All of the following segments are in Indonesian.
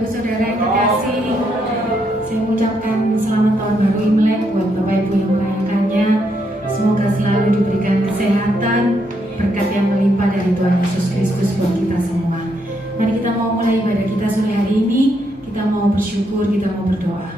Ibu Saudara yang terkasih, saya mengucapkan selamat tahun baru Imlek buat Bapak Ibu yang merayakannya. Semoga selalu diberikan kesehatan, berkat yang melimpah dari Tuhan Yesus Kristus buat kita semua. Mari kita mau mulai ibadah kita sore hari ini. Kita mau bersyukur, kita mau berdoa.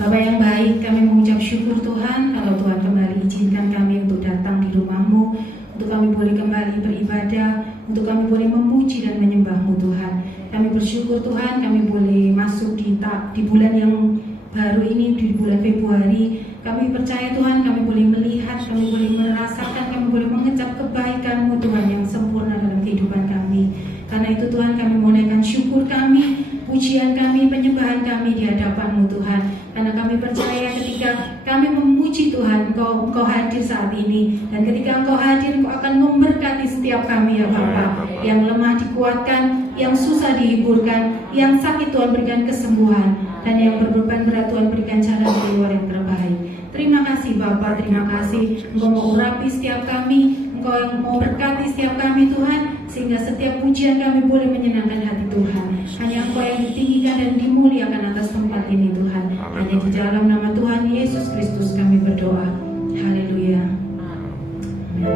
Bapak yang baik, kami mengucap syukur Tuhan kalau Tuhan kembali izinkan kami untuk datang di rumah-Mu, untuk kami boleh kembali beribadah, untuk kami boleh memuji dan menyembah-Mu Tuhan. Kami bersyukur Tuhan, kami boleh masuk di bulan yang baru ini, di bulan Februari. Kami percaya Tuhan, kami boleh melihat, kami boleh merasakan, kami boleh mengecap kebaikan-Mu Tuhan yang sempurna dalam kehidupan kami. Karena itu Tuhan, kami menaikkan syukur kami, pujian kami, penyembahan kami di hadapan-Mu Tuhan. Karena kami percaya ketika kami memuji Tuhan, Engkau hadir saat ini. Dan ketika Engkau hadir, Engkau akan memberkati setiap kami ya Bapa. Yang lemah dikuatkan, yang susah dihiburkan, yang sakit Tuhan berikan kesembuhan, dan yang berbeban berat Tuhan berikan jalan keluar yang terbaik. Terima kasih Bapa, terima kasih Engkau mau urapi setiap kami, Engkau yang mau berkati setiap kami Tuhan, sehingga setiap pujian kami boleh menyenangkan hati Tuhan. Hanya Engkau yang ditinggikan dan dimuliakan atas tempat ini Tuhan. Hanya di dalam nama Tuhan Yesus Kristus kami berdoa. Haleluya. Amin.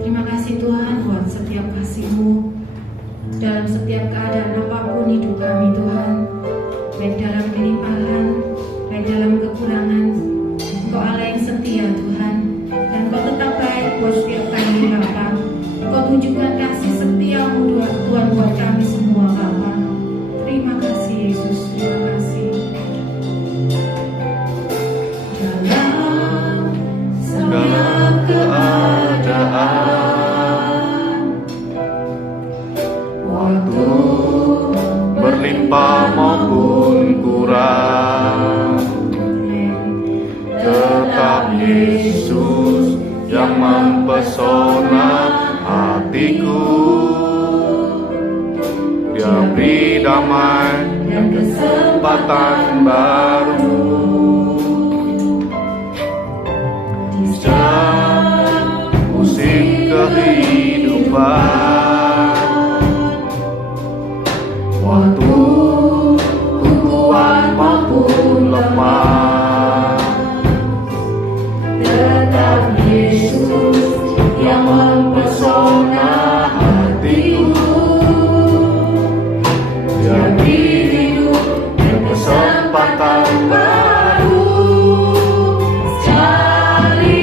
Terima kasih Tuhan buat setiap kasih-Mu dalam setiap keadaan apapun hidup kami Tuhan, baik dalam kelimpahan, baik dalam kekurangan. Engkau Allah yang setia Tuhan, dan Engkau tetap baik buat setiap kami Bapa. Engkau tunjukkan kasih setia-Mu Tuhan buat kami semua Bapa. Terima kasih Yesus, terima kasih. Dalam segala keadaan, waktu berlimpah maupun kurang, tetap Yesus yang mempesona hatiku. Dia beri damai dan kesempatan baru. Di setiap musim kehidupan, waktu ku kuat maupun lemah, tetap Yesus yang mempesona hatiku. Dia beri hidup dan kesempatan baru. Cari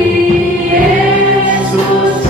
Yesus.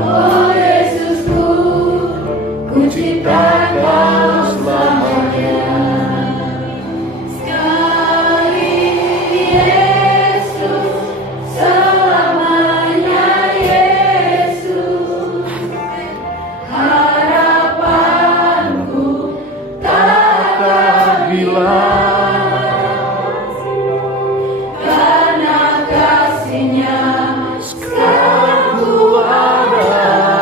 Oh Yesusku, ku cinta Kau selamanya. Sekali Yesus, selamanya Yesus. Harapanku takkan hilang, karena kasih-Nya sekarang ku ada.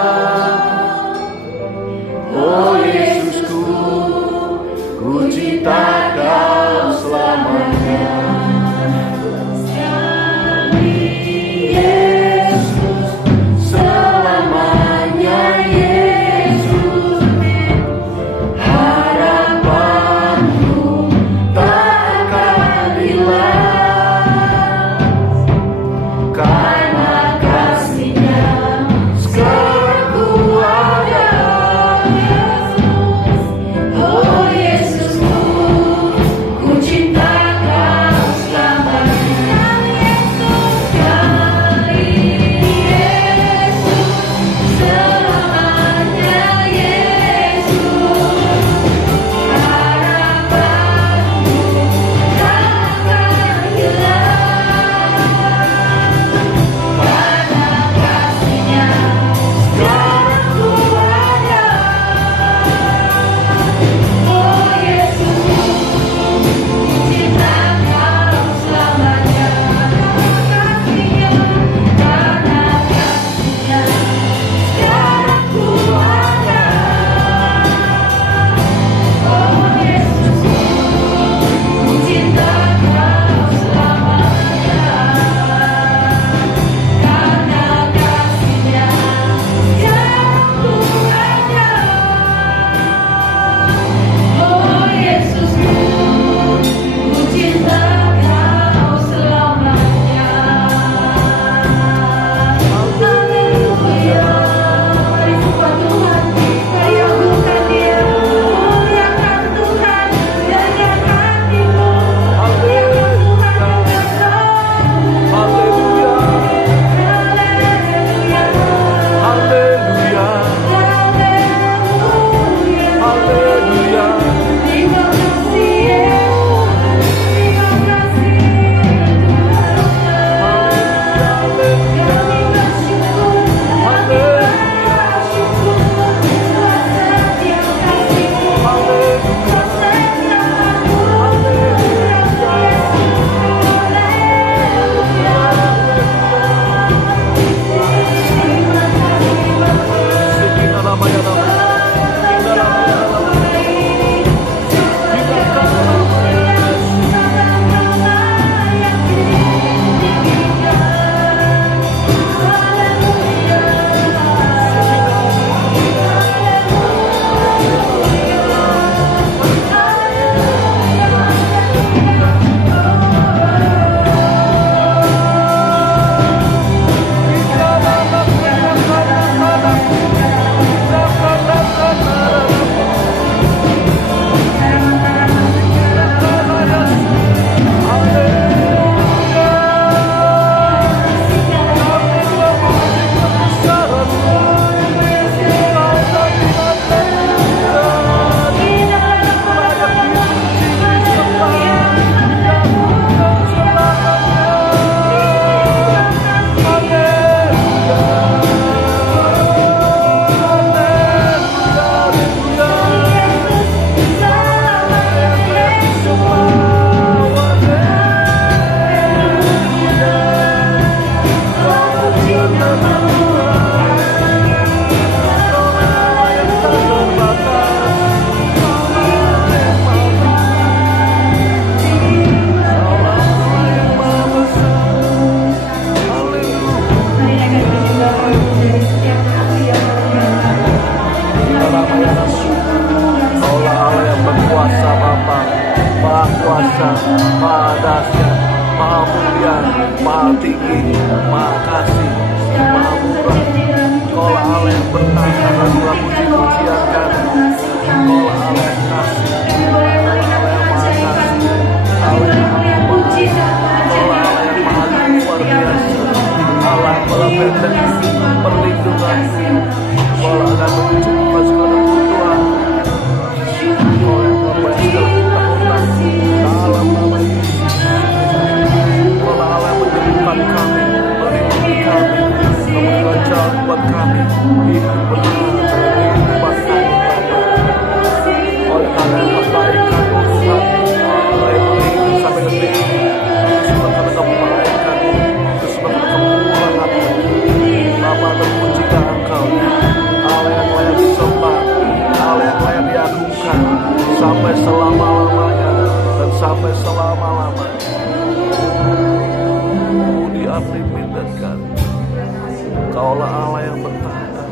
yang bertata.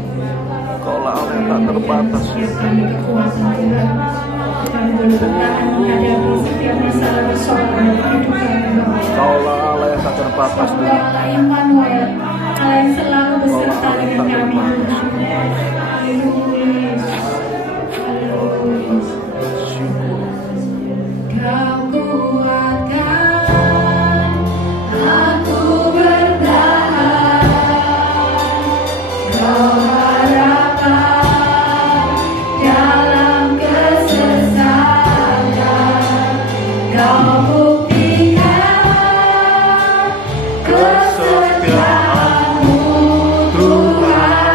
Engkaulah Allah yang tak terbatas. Setiap kami kekuatan Tuhan, kami boleh bertahan menghadapi setiap masalah persoalan dalam hidup kami Bapak. Engkaulah Allah yang tak terbatas Engkau Tuhan. Allah Immanuel, Allah yang selalu beserta dengan kami Tuhan. Haleluya Yesus. Haleluya Yesus. Syukur. Kau kuatkan Aku bertahan, kau harapan dalam kesesatan. Kau buktikan kesetiaanmu Tuhan.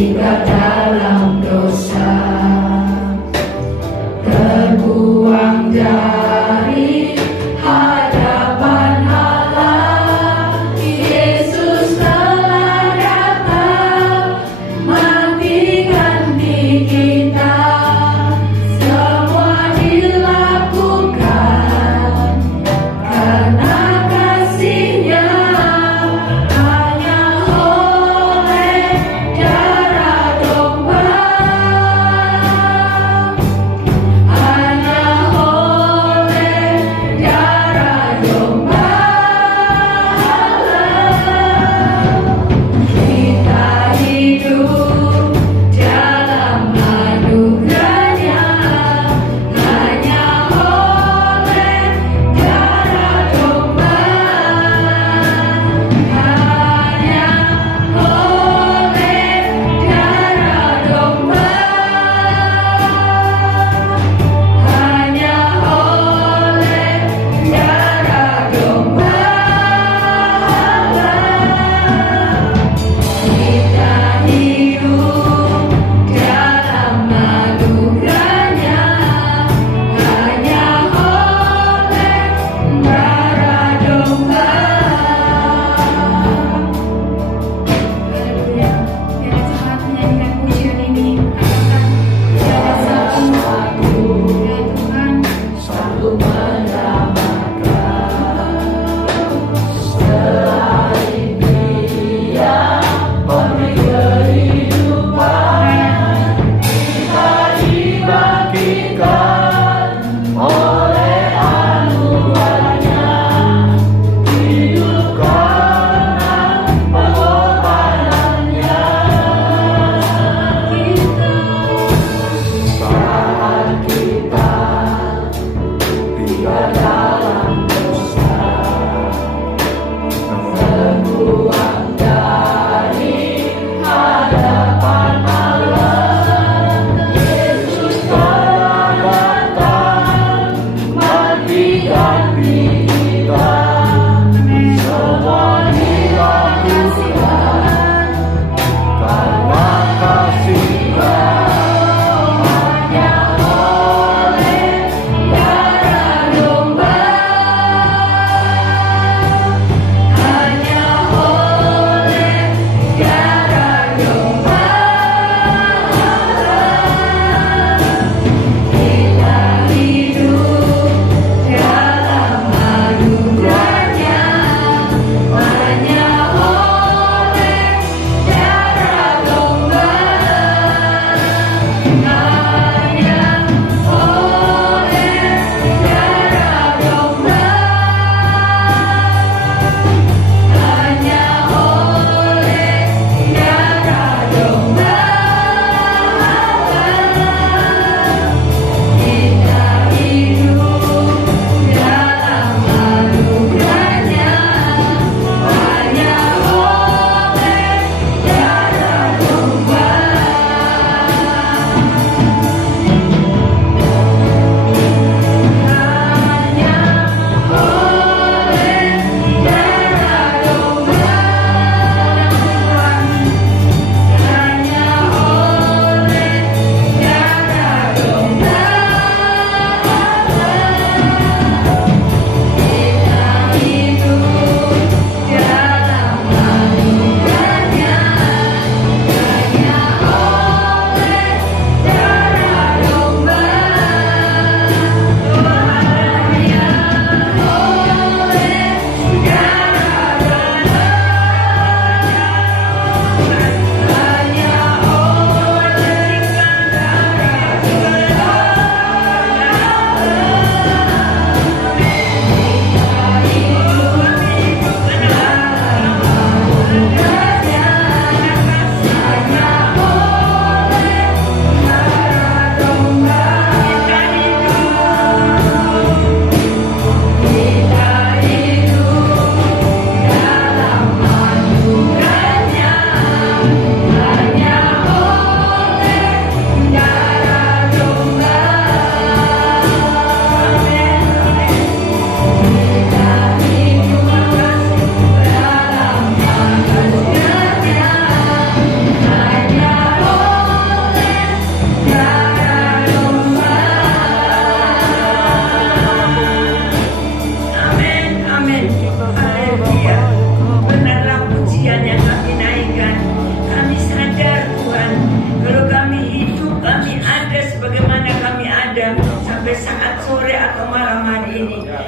terikat dalam dosa, terbuang dari hadapan Allah. Yesus telah datang mati ganti kita, semua dilakukan karena kasih-Nya, hanya oleh darah domba.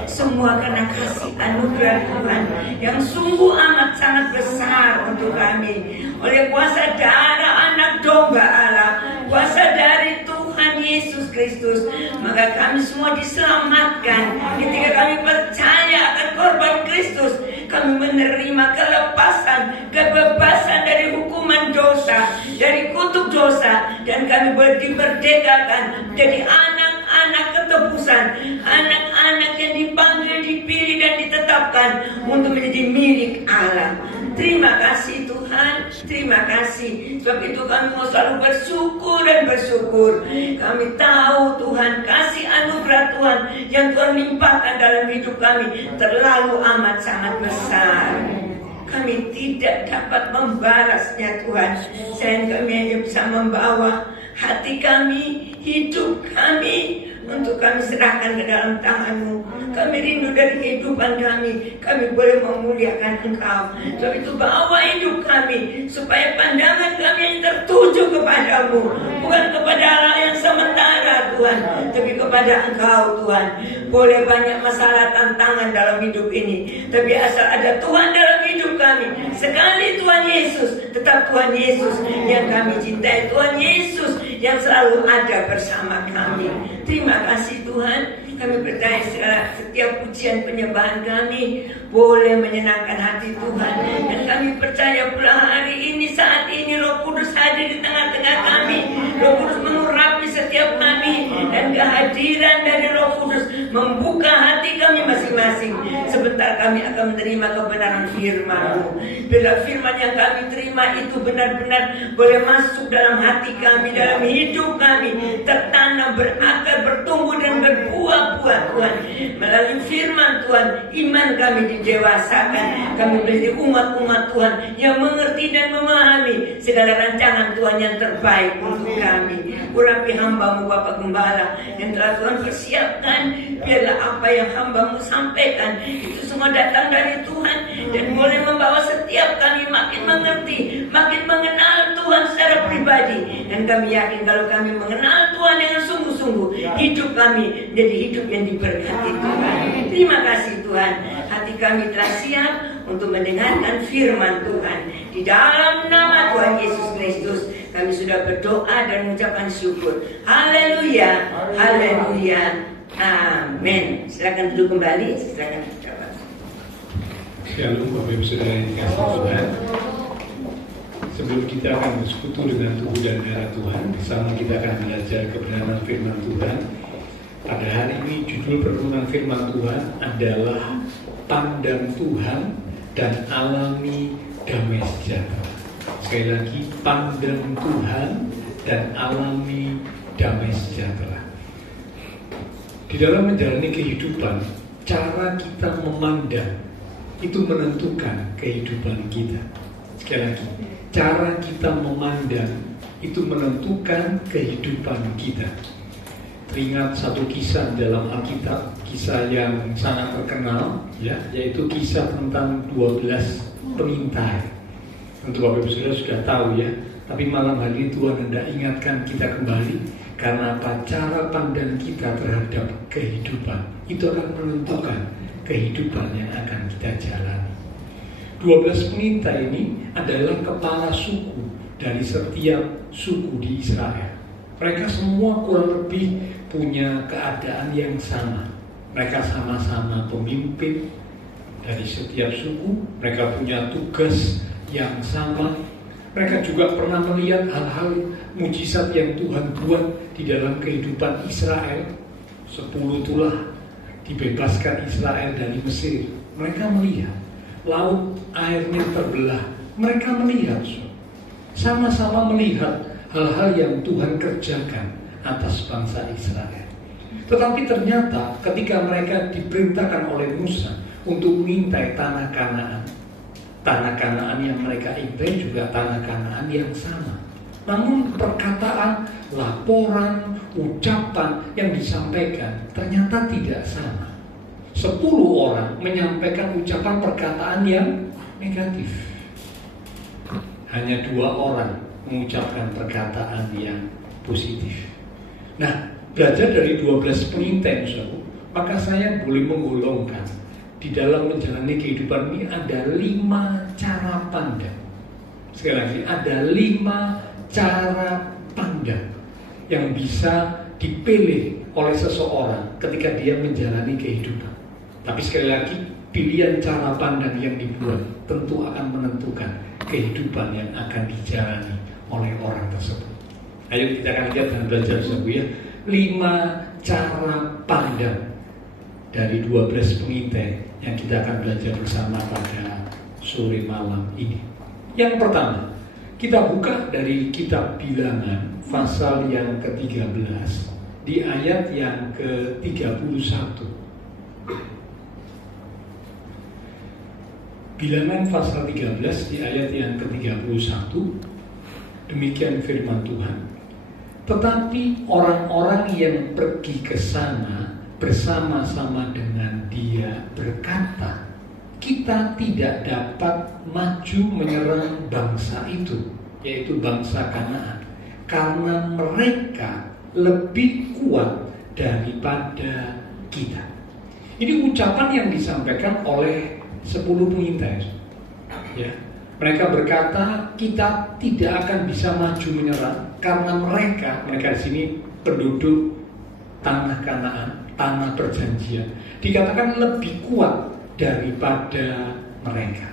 Semua karena kasih anugerah Tuhan yang sungguh amat sangat besar untuk kami. Oleh kuasa darah anak domba Allah, kuasa dari Tuhan Yesus Kristus, maka kami semua diselamatkan. Ketika kami percaya akan korban Kristus, kami menerima kelepasan, kebebasan dari hukuman dosa, dari kutuk dosa, dan kami diperdekakan jadi anak-anak ketebusan, anak-anak yang dipanggil, dipilih dan ditetapkan untuk menjadi milik Allah. Terima kasih Tuhan, terima kasih. Sebab itu kami mau selalu bersyukur dan bersyukur. Kami tahu Tuhan, kasih anugerah Tuhan yang Tuhan limpahkan dalam hidup kami terlalu amat sangat besar. Kami tidak dapat membalasnya Tuhan. Selain kami hanya bisa membawa hati kami, hidup kami, untuk kami serahkan ke dalam tangan-Mu. Kami rindu dari kehidupan kami boleh memuliakan Engkau. Sebab itu bawa hidup kami, supaya pandangan kami tertuju kepada-Mu, bukan kepada hal yang sementara Tuhan, tapi kepada Engkau Tuhan. Boleh banyak masalah tantangan dalam hidup ini, tapi asal ada Tuhan dalam hidup kami, sekali Tuhan Yesus, tetap Tuhan Yesus yang kami cintai, Tuhan Yesus yang selalu ada bersama kami. Terima kasih Tuhan. Kami percaya setiap pujian penyembahan kami boleh menyenangkan hati Tuhan. Dan kami percaya pula hari ini, saat ini Roh Kudus hadir di tengah-tengah kami. Roh Kudus mengurapi setiap kami, dan kehadiran dari Roh Kudus membuka hati kami masing-masing. Sebentar kami akan menerima kebenaran firman-Mu. Bila firman yang kami terima itu benar-benar boleh masuk dalam hati kami, dalam hidup kami, tertanam, berakar, bertumbuh dan berbuah Tuhan. Melalui firman Tuhan, iman kami didewasakan. Kami menjadi umat-umat Tuhan yang mengerti dan memahami segala rancangan Tuhan yang terbaik untuk kami. Urapi hamba-Mu Bapak Gembala yang telah Tuhan persiapkan. Biarlah apa yang hamba-Mu sampaikan itu semua datang dari Tuhan, dan boleh membawa setiap kami makin mengerti, makin mengenal Tuhan secara pribadi. Dan kami yakin kalau kami mengenal Tuhan dengan sungguh-sungguh, hidup kami menjadi hidup yang diberkati Tuhan. Terima kasih Tuhan. Hati kami telah siap untuk mendengarkan firman Tuhan. Di dalam nama Tuhan Yesus Kristus kami sudah berdoa dan mengucapkan syukur. Haleluya, haleluya, amin. Silakan duduk kembali. Silakan jawab. Shalom Bapak Ibu Saudara yang dikasihi Tuhan. Sebelum kita akan bersekutu dengan tubuh dan darah Tuhan, bersama kita akan belajar kebenaran firman Tuhan. Pada hari ini judul pertemuan firman Tuhan adalah Pandang Tuhan dan Alami Damai Sejahtera. Sekali lagi, pandang Tuhan dan alami damai sejahtera. Di dalam menjalani kehidupan, cara kita memandang itu menentukan kehidupan kita. Sekali lagi, cara kita memandang itu menentukan kehidupan kita. Teringat satu kisah dalam Alkitab, kisah yang sangat terkenal, ya, yaitu kisah tentang 12 pengintai. Tentu Bapak Ibu Saudara sudah tahu ya, tapi malam hari ini Tuhan hendak ingatkan kita kembali, karena apa? Cara pandang kita terhadap kehidupan itu akan menentukan kehidupan yang akan kita jalani. 12 pengintai ini adalah kepala suku dari setiap suku di Israel. Mereka semua kurang lebih punya keadaan yang sama. Mereka sama-sama pemimpin dari setiap suku. Mereka punya tugas yang sama. Mereka juga pernah melihat hal-hal mujizat yang Tuhan buat di dalam kehidupan Israel. 10 tulah dibebaskan Israel dari Mesir. Mereka melihat laut airnya terbelah. Mereka melihat, sama-sama melihat hal-hal yang Tuhan kerjakan atas bangsa Israel. Tetapi ternyata ketika mereka diperintahkan oleh Musa untuk mengintai tanah Kanaan, tanah Kanaan yang mereka intai juga tanah Kanaan yang sama. Namun perkataan, laporan, ucapan yang disampaikan ternyata tidak sama. 10 orang menyampaikan ucapan perkataan yang negatif. Hanya 2 orang mengucapkan perkataan yang positif. Nah, belajar dari 12 pengintai, maka saya boleh menggolongkan di dalam menjalani kehidupan ini ada 5 cara pandang. Sekali lagi, ada 5 cara pandang yang bisa dipilih oleh seseorang ketika dia menjalani kehidupan. Tapi sekali lagi, pilihan cara pandang yang dibuat tentu akan menentukan kehidupan yang akan dijalani oleh orang tersebut. Ayo kita akan lihat dan belajar bersama ya. 5 cara pandang dari 12 pengintai yang kita akan belajar bersama pada sore malam ini. Yang pertama, kita buka dari kitab Bilangan pasal yang ke-13 di ayat yang ke-31. Bilangan pasal 13 di ayat yang ke-31, demikian firman Tuhan. Tetapi orang-orang yang pergi ke sana bersama-sama dengan dia berkata, kita tidak dapat maju menyerang bangsa itu, yaitu bangsa Kanaan, karena mereka lebih kuat daripada kita. Ini ucapan yang disampaikan oleh 10 pengintai. Ya, mereka berkata kita tidak akan bisa maju menyerang karena mereka di sini penduduk tanah Kanaan, tanah perjanjian, dikatakan lebih kuat daripada mereka.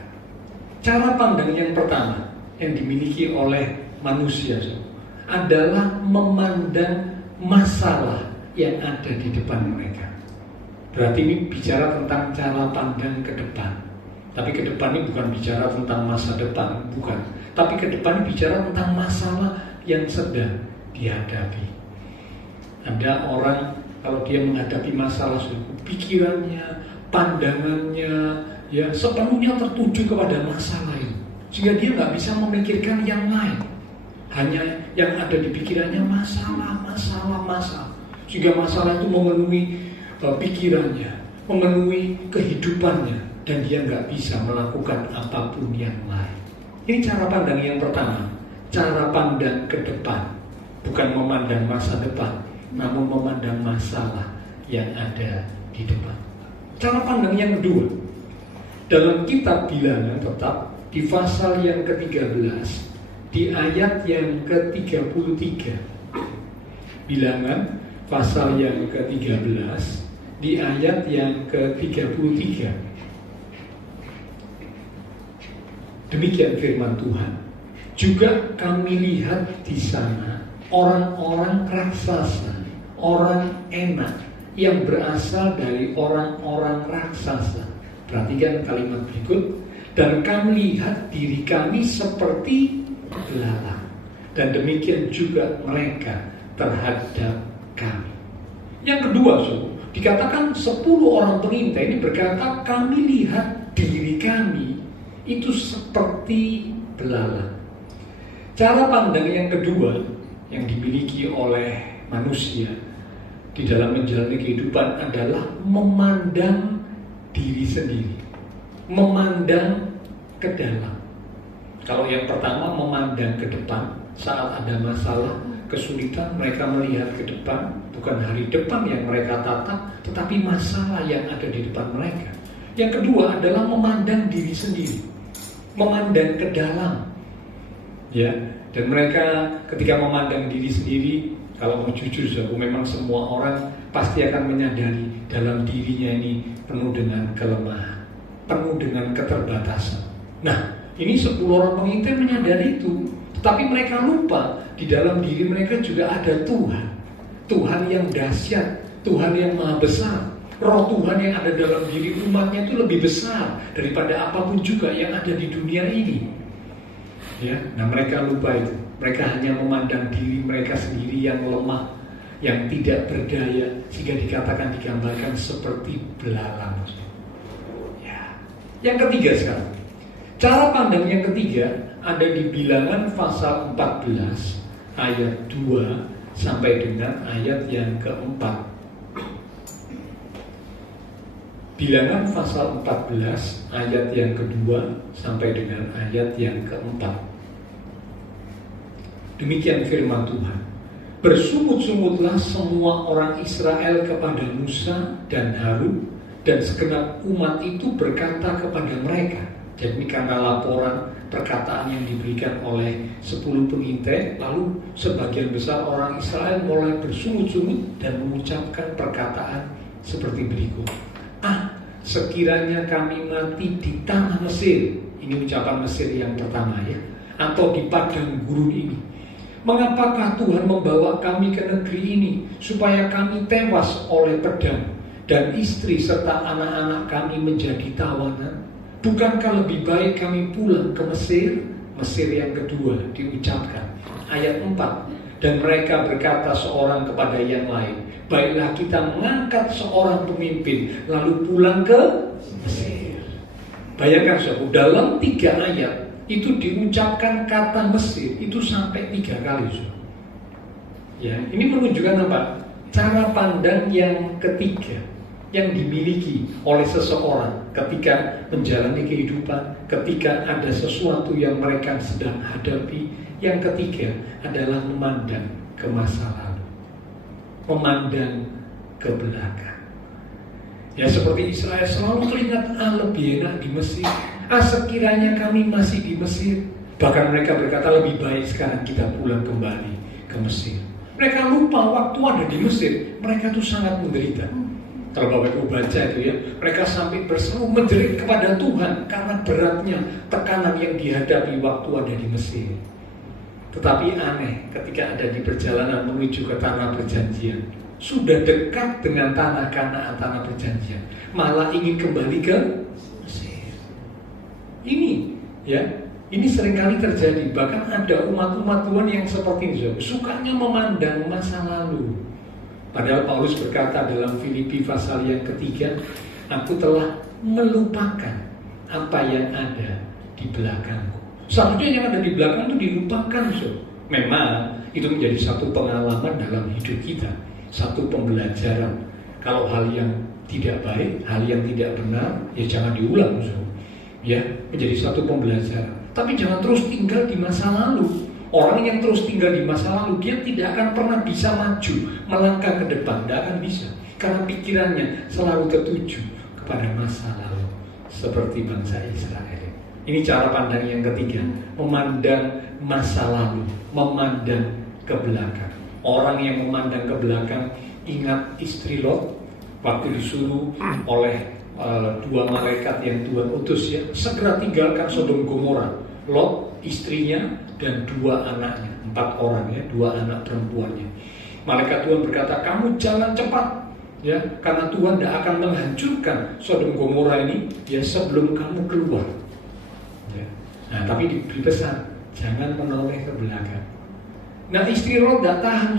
Cara pandang yang pertama yang dimiliki oleh manusia adalah memandang masalah yang ada di depan mereka. Berarti ini bicara tentang cara pandang ke depan. Tapi ke depan ini bukan bicara tentang masa depan, bukan. Tapi ke depan ini bicara tentang masalah yang sedang dihadapi. Ada orang kalau dia menghadapi masalah, pikirannya, pandangannya, ya sepenuhnya tertuju kepada masalah itu, sehingga dia nggak bisa memikirkan yang lain. Hanya yang ada di pikirannya masalah. Sehingga masalah itu memenuhi pikirannya, memenuhi kehidupannya, dan dia nggak bisa melakukan apapun yang lain. Ini cara pandang yang pertama, cara pandang ke depan, bukan memandang masa depan, namun memandang masalah yang ada di depan. Cara pandang yang kedua, dalam kitab Bilangan tetap di pasal yang ke-13 di ayat yang ke-33. Bilangan pasal yang ke-13 di ayat yang ke-33. Demikian firman Tuhan. Juga kami lihat di sana orang-orang raksasa, orang enak yang berasal dari orang-orang raksasa. Perhatikan kalimat berikut. Dan kami lihat diri kami seperti belalang, dan demikian juga mereka terhadap kami. Yang kedua, dikatakan 10 orang pengintai ini berkata, kami lihat diri kami itu seperti belalang. Cara pandang yang kedua yang dimiliki oleh manusia di dalam menjalani kehidupan adalah memandang diri sendiri, memandang ke dalam. Kalau yang pertama memandang ke depan, saat ada masalah, kesulitan, mereka melihat ke depan, bukan hari depan yang mereka tatap, tetapi masalah yang ada di depan mereka. Yang kedua adalah memandang diri sendiri, memandang ke dalam. Ya, dan mereka ketika memandang diri sendiri, kalau mau jujur, memang semua orang pasti akan menyadari dalam dirinya ini penuh dengan kelemahan, penuh dengan keterbatasan. Nah, ini 10 orang pengintai menyadari itu, tetapi mereka lupa di dalam diri mereka juga ada Tuhan, Tuhan yang dahsyat, Tuhan yang maha besar. Roh Tuhan yang ada dalam diri umatnya itu lebih besar daripada apapun juga yang ada di dunia ini. Ya, nah mereka lupa itu. Mereka hanya memandang diri mereka sendiri yang lemah, yang tidak berdaya, sehingga dikatakan digambarkan seperti belalang. Ya. Yang ketiga sekarang, cara pandang yang ketiga ada di Bilangan pasal 14 ayat 2 sampai dengan ayat yang keempat. Bilangan pasal 14 ayat yang kedua sampai dengan ayat yang keempat. Demikian firman Tuhan. Bersungut-sungutlah semua orang Israel kepada Musa dan Harun, dan segenap umat itu berkata kepada mereka. Jadi karena laporan perkataan yang diberikan oleh 10 pengintai, lalu sebagian besar orang Israel mulai bersungut-sungut dan mengucapkan perkataan seperti berikut. Sekiranya kami mati di tanah Mesir, ini ucapan Mesir yang pertama ya, atau di padang gurun ini. Mengapakah Tuhan membawa kami ke negeri ini supaya kami tewas oleh pedang dan istri serta anak-anak kami menjadi tawanan? Bukankah lebih baik kami pulang ke Mesir? Mesir yang kedua diucapkan. Ayat 4. Dan mereka berkata seorang kepada yang lain, baiklah kita mengangkat seorang pemimpin lalu pulang ke Mesir. Bayangkan saudara, dalam 3 ayat itu diucapkan kata Mesir itu sampai 3 kali. Ya, ini menunjukkan apa? Cara pandang yang ketiga yang dimiliki oleh seseorang ketika menjalani kehidupan, ketika ada sesuatu yang mereka sedang hadapi. Yang ketiga adalah memandang ke masa lalu, memandang ke belakang. Ya, seperti Israel selalu teringat, lebih enak di Mesir. Sekiranya kami masih di Mesir. Bahkan mereka berkata lebih baik sekarang kita pulang kembali ke Mesir. Mereka lupa waktu ada di Mesir, mereka tuh sangat menderita. Kalau Bapak Ibu baca itu ya, mereka sampai berseru menjerit kepada Tuhan karena beratnya tekanan yang dihadapi waktu ada di Mesir. Tetapi aneh, ketika ada di perjalanan menuju ke tanah perjanjian, sudah dekat dengan tanah Kanaan, tanah perjanjian, malah ingin kembali ke Mesir. Ini ya, ini seringkali terjadi. Bahkan ada umat-umat Tuhan yang seperti ini, sukanya memandang masa lalu. Padahal Paulus berkata dalam Filipi pasal yang ketiga, aku telah melupakan apa yang ada di belakangku. Seharusnya yang ada di belakang itu dilupakan. Memang itu menjadi satu pengalaman dalam hidup kita, satu pembelajaran. Kalau hal yang tidak baik, hal yang tidak benar, ya jangan diulang. Ya, menjadi satu pembelajaran. Tapi jangan terus tinggal di masa lalu. Orang yang terus tinggal di masa lalu, dia tidak akan pernah bisa maju, melangkah ke depan, tidak akan bisa. Karena pikirannya selalu tertuju kepada masa lalu, seperti bangsa Israel. Ini cara pandang yang ketiga, memandang masa lalu, memandang ke belakang. Orang yang memandang ke belakang, ingat istri Lot, waktu disuruh oleh 2 malaikat yang Tuhan utus ya, segera tinggalkan Sodom Gomora. Lot, istrinya, dan 2 anaknya, 4 orang ya, 2 anak perempuannya. Malaikat Tuhan berkata, kamu jalan cepat ya, karena Tuhan tidak akan menghancurkan Sodom Gomora ini ya sebelum kamu keluar ya. Nah, tapi diberi pesan, jangan menoleh ke belakang. Nah, istri Lot tidak tahan.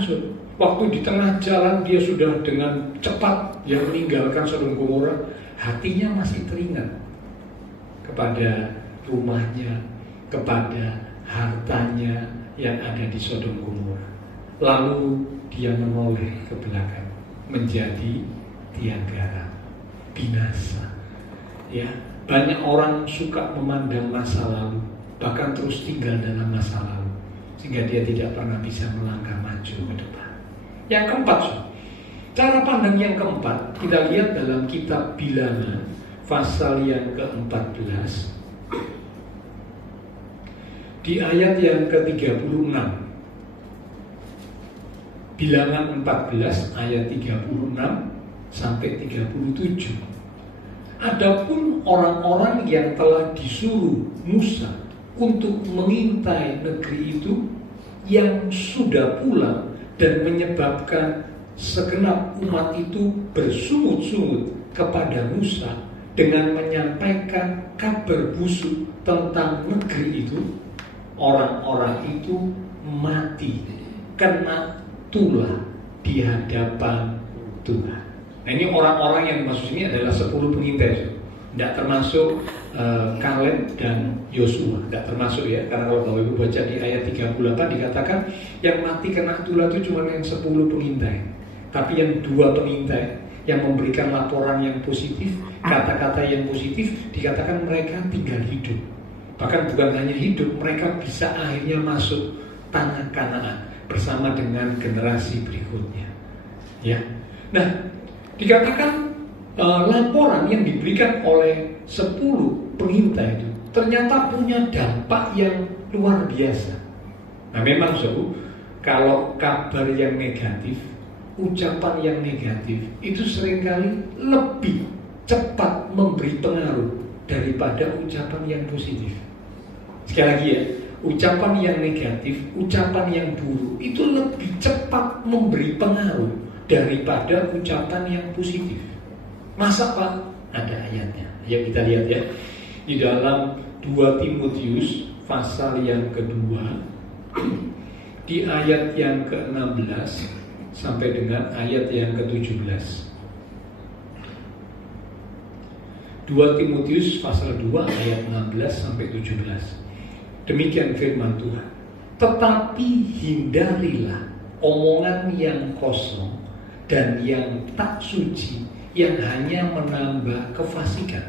Waktu di tengah jalan dia sudah dengan cepat ya meninggalkan Sodom Gomora, hatinya masih teringat kepada rumahnya, kepada hartanya yang ada di Sodom Gomora. Lalu dia menoleh ke belakang, menjadi tiang garam, binasa. Ya, banyak orang suka memandang masa lalu, bahkan terus tinggal dalam masa lalu, sehingga dia tidak pernah bisa melangkah maju ke depan. Yang keempat, cara pandang yang keempat kita lihat dalam kitab Bilangan pasal yang ke-14. Di ayat yang ke-36, Bilangan 14 ayat 36 sampai 37. Adapun orang-orang yang telah disuruh Musa untuk mengintai negeri itu, yang sudah pulang dan menyebabkan segenap umat itu bersungut-sungut kepada Musa dengan menyampaikan kabar busuk tentang negeri itu, orang-orang itu mati kena tulah di hadapan Tuhan. Nah, ini orang-orang yang dimaksud ini adalah 10 pengintai, tidak termasuk Kaleb dan Yosua, tidak termasuk ya. Karena kalau Bapak Ibu baca di ayat 38 dikatakan yang mati kena tulah itu cuma yang 10 pengintai. Tapi yang 2 pengintai yang memberikan laporan yang positif, kata-kata yang positif, dikatakan mereka tinggal hidup. Bahkan bukan hanya hidup, mereka bisa akhirnya masuk tanah Kanaan. bersama dengan generasi berikutnya. Ya. Nah, dikatakan laporan yang diberikan oleh 10 pengintai itu ternyata punya dampak yang luar biasa. Nah, memang kalau kabar yang negatif, ucapan yang negatif itu seringkali lebih cepat memberi pengaruh daripada ucapan yang positif. Sekali lagi ya, ucapan yang negatif, ucapan yang buruk itu lebih cepat memberi pengaruh daripada ucapan yang positif. Masa Pak? Ada ayatnya. Ayo kita lihat ya. Di dalam 2 Timotius pasal yang kedua, di ayat yang ke-16 sampai dengan ayat yang ke-17. 2 Timotius pasal 2 ayat 16 sampai 17. Demikian firman Tuhan. Tetapi hindarilah omongan yang kosong dan yang tak suci, yang hanya menambah kefasikan.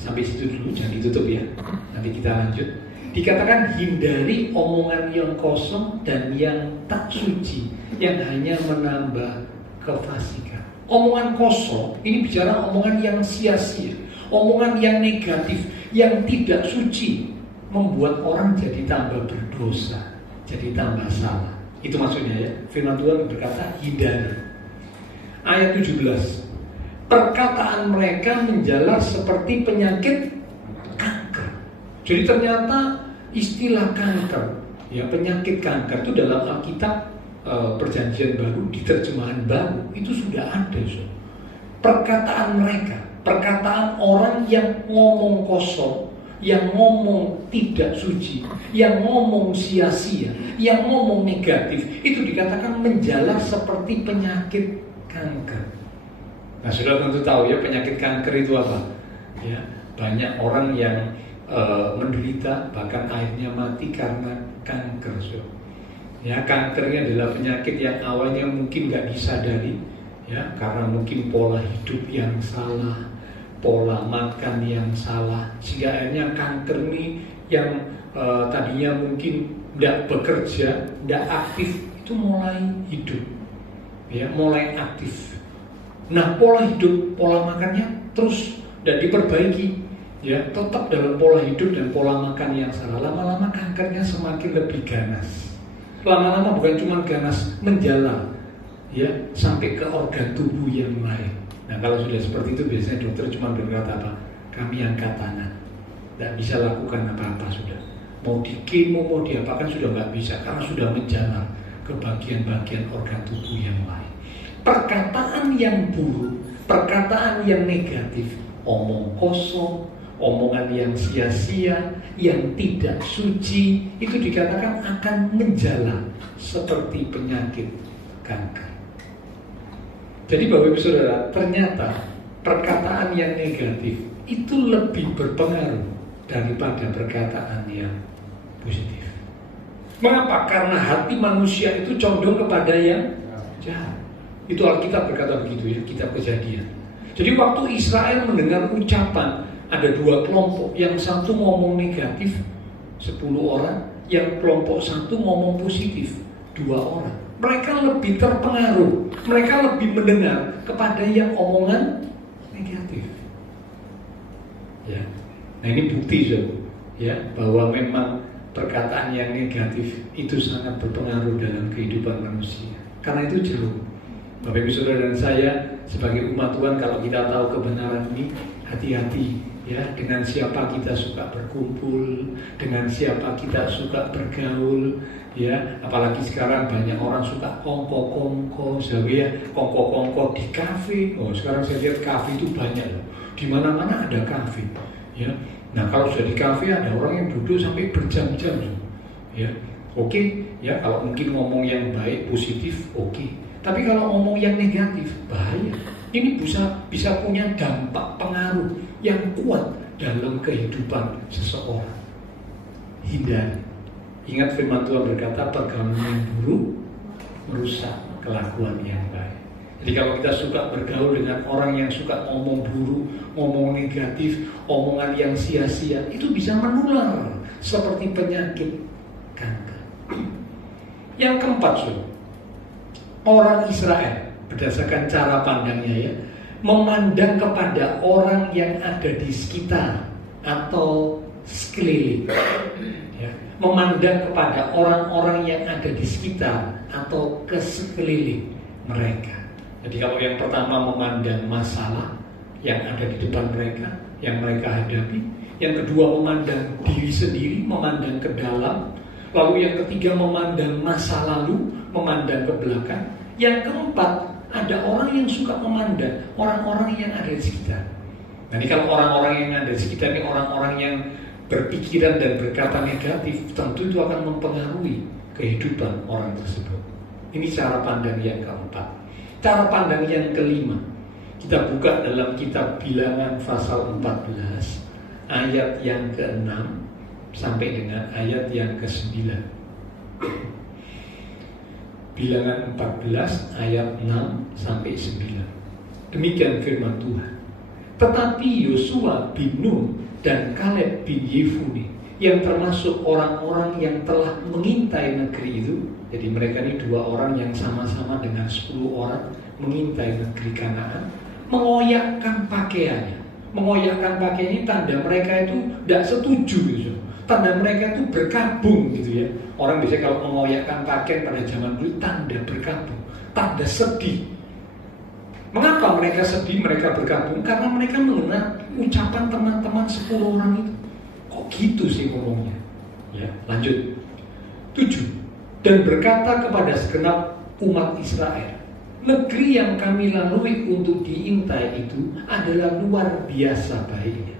Sampai situ dulu, jangan ditutup ya. Nanti kita lanjut. Dikatakan hindari omongan yang kosong dan yang tak suci, yang hanya menambah kefasikan. Omongan kosong ini bicara omongan yang sia-sia, omongan yang negatif, yang tidak suci, membuat orang jadi tambah berdosa, jadi tambah salah. Itu maksudnya ya. Firman Tuhan berkata hindari. Ayat 17. Perkataan mereka menjalar seperti penyakit kanker. Jadi ternyata istilah kanker, ya, penyakit kanker itu dalam Alkitab Perjanjian Baru, di terjemahan baru itu sudah ada. Perkataan mereka, perkataan orang yang ngomong kosong, yang ngomong tidak suci, yang ngomong sia-sia, yang ngomong negatif, itu dikatakan menjalar seperti penyakit kanker. Nah, sudah tentu tahu ya penyakit kanker itu apa? Ya, banyak orang yang menderita bahkan akhirnya mati karena kanker. Ya, kankernya adalah penyakit yang awalnya mungkin nggak disadari, ya, karena mungkin pola hidup yang salah, pola makan yang salah, sehingga akhirnya kanker ini yang tadinya mungkin tidak bekerja, tidak aktif, itu mulai hidup, ya, mulai aktif. Nah, pola hidup, pola makannya terus dan diperbaiki, ya, tetap dalam pola hidup dan pola makan yang salah. Lama-lama kankernya semakin lebih ganas. Lama-lama bukan cuma ganas, menjalar, ya, sampai ke organ tubuh yang lain. Nah, kalau sudah seperti itu biasanya dokter cuma berkata apa? Kami angkat tangan, tidak bisa lakukan apa-apa sudah. Mau di kemo, mau diapakan sudah nggak bisa karena sudah menjalar ke bagian-bagian organ tubuh yang lain. Perkataan yang buruk, perkataan yang negatif, omong kosong, omongan yang sia-sia, yang tidak suci, itu dikatakan akan menjalar seperti penyakit kanker. Jadi Bapak Ibu Saudara, ternyata perkataan yang negatif itu lebih berpengaruh daripada perkataan yang positif. Mengapa? Karena hati manusia itu condong kepada yang jahat. Itu Alkitab berkata begitu ya, kitab Kejadian. Jadi waktu Israel mendengar ucapan, ada 2 kelompok, yang satu ngomong negatif 10 orang, yang kelompok satu ngomong positif 2 orang. Mereka lebih terpengaruh, mereka lebih mendengar kepada yang omongan negatif. Ya. Nah, ini bukti ya, bahwa memang perkataan yang negatif itu sangat berpengaruh dalam kehidupan manusia. Karena itu jeruk. Bapak Ibu Saudara dan saya sebagai umat Tuhan, kalau kita tahu kebenaran ini, hati-hati ya dengan siapa kita suka berkumpul, dengan siapa kita suka bergaul, ya, apalagi sekarang banyak orang suka kongko-kongko, ya, kongko-kongko di kafe. Oh, sekarang saya lihat kafe itu banyak loh. Di mana-mana ada kafe, ya. Nah, kalau sudah di kafe ada orang yang duduk sampai berjam-jam, ya. Oke, ya, kalau mungkin ngomong yang baik, positif, oke. Tapi kalau ngomong yang negatif, bahaya. Ini bisa punya dampak pengaruh yang kuat dalam kehidupan seseorang. Hindari. Ingat firman Tuhan berkata, pergaulan yang buruk merusak kelakuan yang baik. Jadi kalau kita suka bergaul dengan orang yang suka ngomong buruk, ngomong negatif, omongan yang sia-sia, itu bisa menular seperti penyakit kanker. Yang keempat, orang Israel berdasarkan cara pandangnya ya, memandang kepada orang yang ada di sekitar atau sekeliling. Ya, memandang kepada orang-orang yang ada di sekitar atau ke sekeliling mereka. Jadi kalau yang pertama memandang masalah yang ada di depan mereka, yang mereka hadapi. Yang kedua memandang diri sendiri, memandang ke dalam. Lalu yang ketiga memandang masa lalu, memandang ke belakang. Yang keempat, ada orang yang suka memandang orang-orang yang ada di sekitar. Nah ini kalau orang-orang yang ada di sekitar ini orang-orang yang berpikiran dan berkata negatif, tentu itu akan mempengaruhi kehidupan orang tersebut. Ini cara pandang yang keempat. Cara pandang yang kelima, kita buka dalam kitab Bilangan pasal 14 ayat yang ke-6 sampai dengan ayat yang ke-9. Bilangan 14 ayat 6 sampai 9. Demikian firman Tuhan. Tetapi Yosua bin Nun dan Kaleb bin Yefune, yang termasuk orang-orang yang telah mengintai negeri itu, jadi mereka ini dua orang yang sama-sama dengan 10 orang mengintai negeri Kanaan, mengoyakkan pakaiannya. Mengoyakkan pakaian ini tanda mereka itu tidak setuju gitu. Tanda mereka itu berkabung gitu ya. Orang biasanya kalau mengoyakkan pakaian pada zaman dulu tanda berkabung, tanda sedih. Mengapa mereka sedih, mereka berkabung? Karena mereka mengenal ucapan teman-teman 10 orang itu. Kok gitu sih ngomongnya? Ya, lanjut. 7. Dan berkata kepada segenap umat Israel, negeri yang kami lalui untuk diintai itu adalah luar biasa baiknya.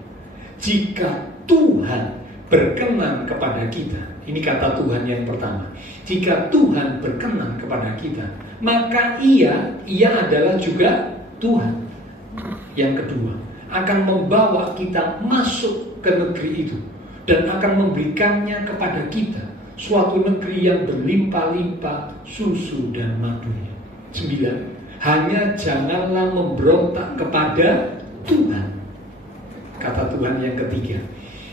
Jika Tuhan berkenan kepada kita, ini kata Tuhan yang pertama. Jika Tuhan berkenan kepada kita, maka ia adalah juga Tuhan. Yang kedua, akan membawa kita masuk ke negeri itu dan akan memberikannya kepada kita, suatu negeri yang berlimpah-limpah susu dan madunya. 9. Hanya janganlah memberontak kepada Tuhan. Kata Tuhan yang ketiga.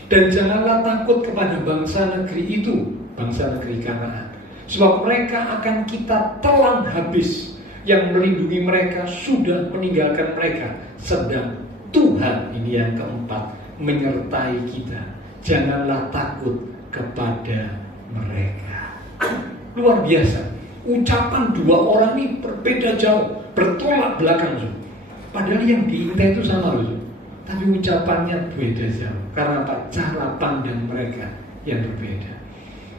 Dan janganlah takut kepada bangsa negeri itu, bangsa negeri Kanaan. Sebab mereka akan kita telan habis. Yang melindungi mereka sudah meninggalkan mereka. Sedang Tuhan, ini yang keempat, menyertai kita. Janganlah takut kepada mereka. Luar biasa. Ucapan dua orang ini berbeda jauh, bertolak belakang. Padahal yang diintai itu sama loh, tapi ucapannya beda jauh. Karena apa? Cara pandang mereka yang berbeda.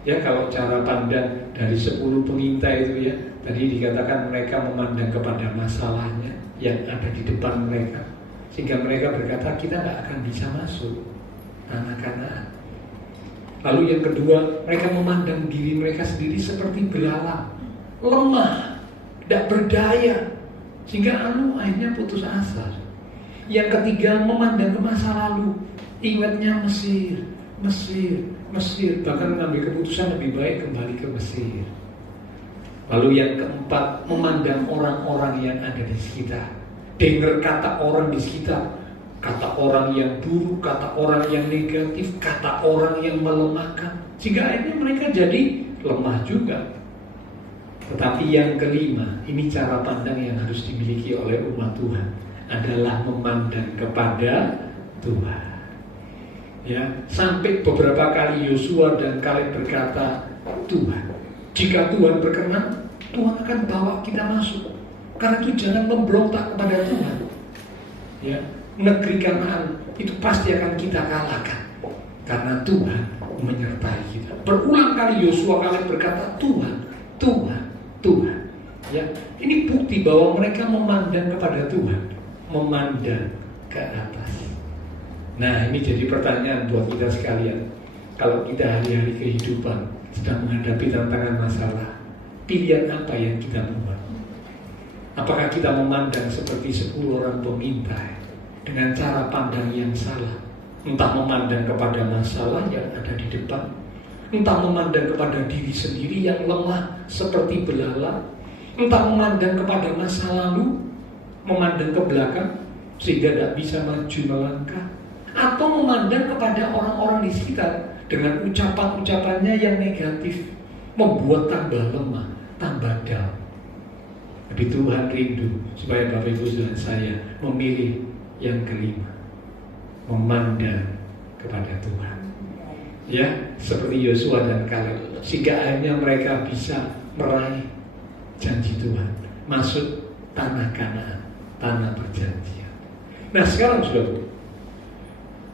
Ya, kalau cara pandang dari 10 pengintai itu ya, tadi dikatakan mereka memandang kepada masalahnya yang ada di depan mereka, sehingga mereka berkata kita nggak akan bisa masuk tanah Kanaan. Lalu yang kedua, mereka memandang diri mereka sendiri seperti belalang, lemah, tidak berdaya, sehingga akhirnya putus asa. Yang ketiga, memandang ke masa lalu, ingatnya Mesir, bahkan mengambil keputusan lebih baik kembali ke Mesir. Lalu yang keempat, memandang orang-orang yang ada di sekitar, dengar kata orang di sekitar, kata orang yang buruk, kata orang yang negatif, kata orang yang melemahkan, sehingga akhirnya mereka jadi lemah juga. Tetapi yang kelima, ini cara pandang yang harus dimiliki oleh umat Tuhan, adalah memandang kepada Tuhan. Ya, sampai beberapa kali Yosua dan Kaleb berkata, Tuhan, jika Tuhan berkenan, Tuhan akan bawa kita masuk. Karena itu jangan memberontak kepada Tuhan. Ya, negeri Kanaan itu pasti akan kita kalahkan, karena Tuhan menyertai kita. Berulang kali Yosua Kaleb berkata, Tuhan. Ya, ini bukti bahwa mereka memandang kepada Tuhan, memandang ke atas. Nah, ini jadi pertanyaan buat kita sekalian. Kalau kita hari-hari kehidupan sedang menghadapi tantangan masalah, pilihan apa yang kita buat? Apakah kita memandang seperti 10 orang pengintai dengan cara pandang yang salah? Entah memandang kepada masalah yang ada di depan, entah memandang kepada diri sendiri yang lemah seperti belalang, entah memandang kepada masa lalu, memandang ke belakang sehingga tidak bisa maju melangkah, atau memandang kepada orang-orang di sekitar dengan ucapan-ucapannya yang negatif, membuat tambah lemah, tambah down. Tapi Tuhan rindu supaya Bapak Ibu dan saya memilih yang kelima, memandang kepada Tuhan. Ya, seperti Yosua dan Kaleb, sehingga akhirnya mereka bisa meraih janji Tuhan, masuk tanah Kanaan, tanah perjanjian. Nah sekarang saudara,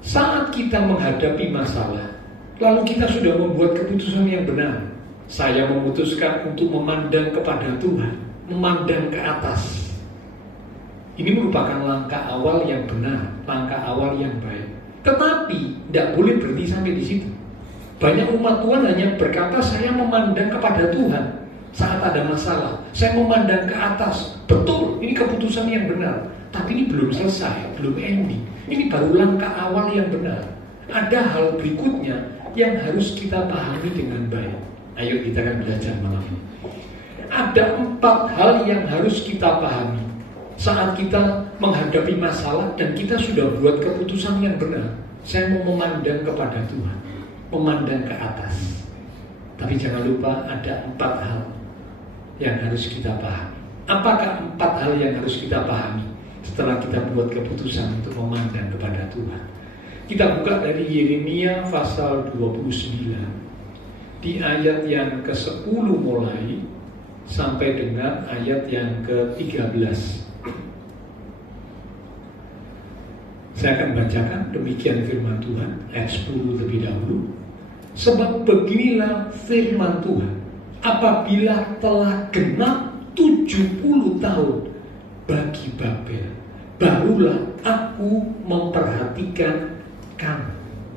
saat kita menghadapi masalah, lalu kita sudah membuat keputusan yang benar. Saya memutuskan untuk memandang kepada Tuhan, memandang ke atas. Ini merupakan langkah awal yang benar, langkah awal yang baik. Tetapi tidak boleh berhenti sampai di situ. Banyak umat Tuhan hanya berkata, saya memandang kepada Tuhan saat ada masalah, saya memandang ke atas. Betul, ini keputusan yang benar. Tapi ini belum selesai, belum ending. Ini baru langkah awal yang benar. Ada hal berikutnya yang harus kita pahami dengan baik. Ayo kita akan belajar malam ini. Ada 4 hal yang harus kita pahami saat kita menghadapi masalah dan kita sudah buat keputusan yang benar. Saya mau memandang kepada Tuhan, memandang ke atas. Tapi jangan lupa ada 4 hal yang harus kita pahami. Apakah 4 hal yang harus kita pahami setelah kita buat keputusan untuk memandang kepada Tuhan? Kita buka dari Yeremia pasal 29 di ayat yang ke-10 mulai sampai dengan ayat yang ke-13. Saya akan bacakan demikian firman Tuhan, ayat 10 terlebih dahulu. Sebab beginilah firman Tuhan, apabila telah genap 70 tahun bagi Babel, barulah aku memperhatikan kamu.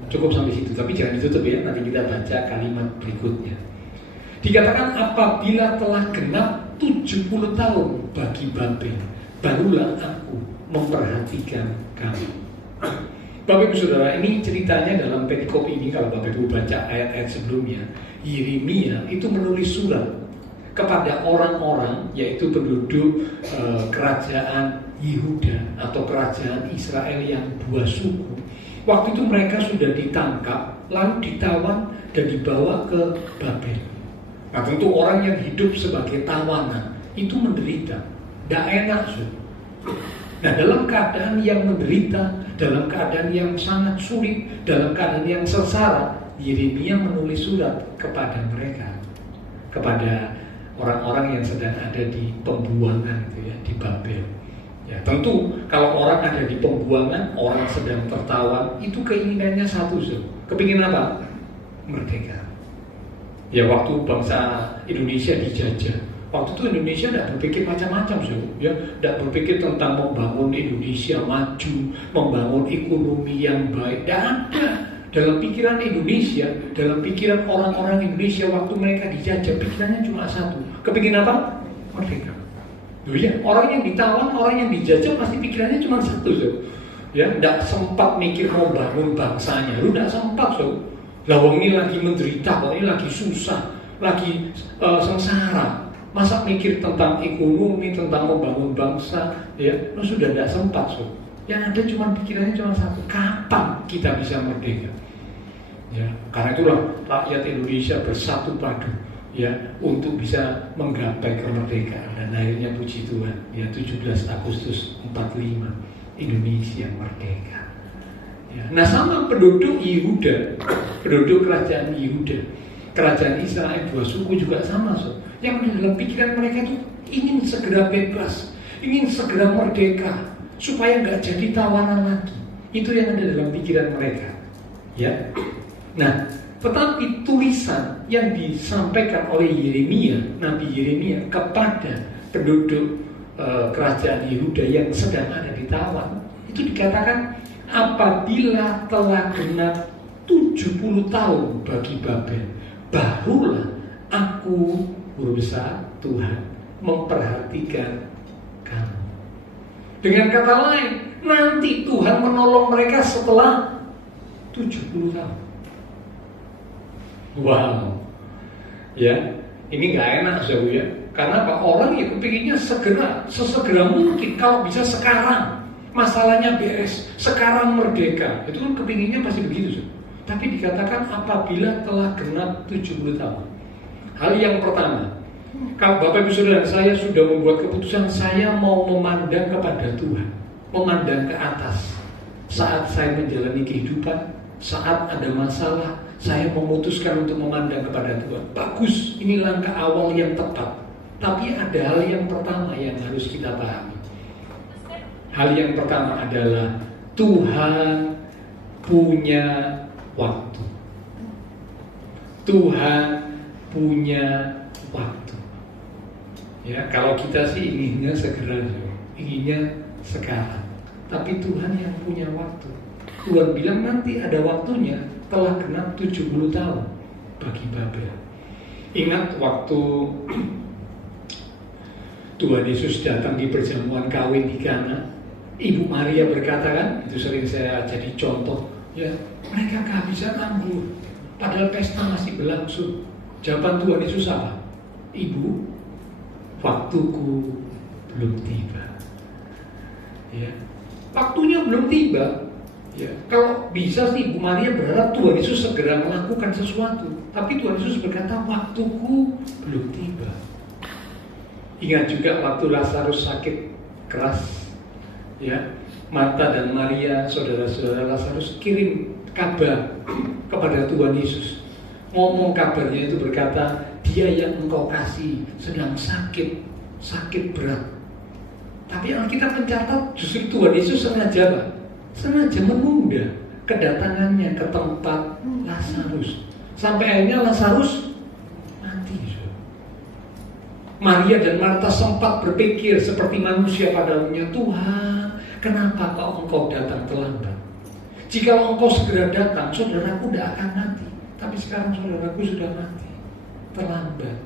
Cukup sampai situ, tapi jangan ditutup ya, nanti kita baca kalimat berikutnya. Dikatakan apabila telah genap 70 tahun bagi Babel, barulah aku memperhatikan kamu. Bapak Ibu Saudara, ini ceritanya dalam perikop ini, kalau Bapak Ibu baca ayat-ayat sebelumnya, Yeremia itu menulis surat kepada orang-orang, yaitu penduduk kerajaan Yehuda atau kerajaan Israel yang 2 suku. Waktu itu mereka sudah ditangkap, lalu ditawan dan dibawa ke Babel. Nah tentu orang yang hidup sebagai tawanan itu menderita, tidak enak. Nah dalam keadaan yang menderita, dalam keadaan yang sangat sulit, dalam keadaan yang sengsara, Yeremia menulis surat kepada mereka, kepada orang-orang yang sedang ada di pembuangan itu ya, di Babel. Ya, tentu kalau orang ada di pembuangan, orang sedang tertawan, itu keinginannya satu, kepingin apa? Merdeka. Ya waktu bangsa Indonesia dijajah, waktu itu Indonesia tidak berpikir macam-macam, ya, tidak berpikir tentang membangun Indonesia maju, membangun ekonomi yang baik, tidak ada. Dalam pikiran Indonesia, dalam pikiran orang-orang Indonesia waktu mereka dijajah, pikirannya cuma satu, kepingin apa? Merdeka. Ya, orang yang ditawan, orang yang dijajah pasti pikirannya cuma satu, ya, tidak sempat mikir mau bangun bangsanya, lu tidak sempat, lah wong ini lagi menderita, wong ini lagi susah, lagi sengsara, masa mikir tentang ekonomi, tentang membangun bangsa, ya, lu sudah tidak sempat, yang ada cuma pikirannya cuma satu, kapan kita bisa merdeka? Ya, karena itulah rakyat Indonesia bersatu padu, ya, untuk bisa menggapai kemerdekaan. Dan akhirnya puji Tuhan, ya 17 Agustus 45 Indonesia merdeka. Ya, nah sama penduduk Yehuda, penduduk kerajaan Yehuda, kerajaan Israel 2 suku juga sama, yang dalam pikiran mereka itu ingin segera bebas, ingin segera merdeka, supaya nggak jadi tawanan lagi. Itu yang ada dalam pikiran mereka. Ya, nah tetapi tulisan yang disampaikan oleh Yeremia, Nabi Yeremia kepada penduduk kerajaan Yehuda yang sedang ada di tawan, itu dikatakan apabila telah genap 70 tahun bagi Babel, barulah aku, guru besar Tuhan, memperhatikan kamu. Dengan kata lain, nanti Tuhan menolong mereka setelah 70 tahun. Wow, ya, ini nggak enak, ya. Karena apa? Orang ya kepinginnya segera, sesegera mungkin. Kalau bisa sekarang, masalahnya beres, sekarang merdeka. Itu kan kepinginnya pasti begitu, Tapi dikatakan apabila telah genap 70 tahun. Hal yang pertama, kalau Bapak Ibu Saudara, saya sudah membuat keputusan saya mau memandang kepada Tuhan, memandang ke atas. Saat saya menjalani kehidupan, saat ada masalah, saya memutuskan untuk memandang kepada Tuhan. Bagus, ini langkah awal yang tepat. Tapi ada hal yang pertama yang harus kita pahami. Hal yang pertama adalah Tuhan punya waktu. Tuhan punya waktu. Ya, kalau kita sih inginnya segera, inginnya sekarang. Tapi Tuhan yang punya waktu. Tuhan bilang nanti ada waktunya, telah genap 70 tahun bagi Babel. Ingat waktu Tuhan Yesus datang di perjamuan kawin di Kana, Ibu Maria berkata kan, itu sering saya jadi contoh, ya, mereka kehabisan anggur, padahal pesta masih berlangsung. Jawaban Tuhan Yesus apa? Ibu, waktuku belum tiba. Ya, waktunya belum tiba. Ya, kalau bisa sih Ibu Maria berharap Tuhan Yesus segera melakukan sesuatu, tapi Tuhan Yesus berkata waktuku belum tiba. Ingat juga waktu Lazarus sakit keras, ya, Marta dan Maria, saudara-saudara Lazarus kirim kabar kepada Tuhan Yesus. Ngomong kabarnya itu berkata, dia yang engkau kasih sedang sakit berat. Tapi Alkitab mencatat justru Tuhan Yesus sengaja menunda kedatangannya ke tempat Lazarus. Sampai akhirnya Lazarus mati. Maria dan Marta sempat berpikir seperti manusia pada umumnya, Tuhan, kenapa engkau datang terlambat? Jika engkau segera datang, saudaraku tidak akan mati. Tapi sekarang saudaraku sudah mati, terlambat.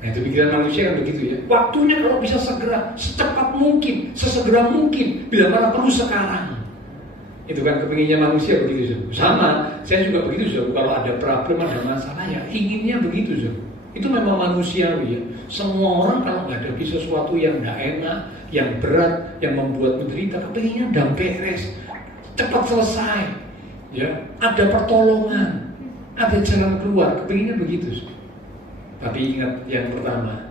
Nah, itu pikiran manusia kan begitu ya. Waktunya kalau bisa segera, secepat mungkin, sesegera mungkin, bila mana perlu sekarang. Itu kan kepinginnya manusia begitu. Sama, saya juga begitu. Kalau ada problem, ada masalah, ya inginnya begitu. Itu memang manusiawi ya. Semua orang kalau menghadapi sesuatu yang tidak enak, yang berat, yang membuat menderita, kepinginnya udah beres, cepat selesai. Ya, ada pertolongan, ada jalan keluar, kepinginnya begitu. Tapi ingat yang pertama,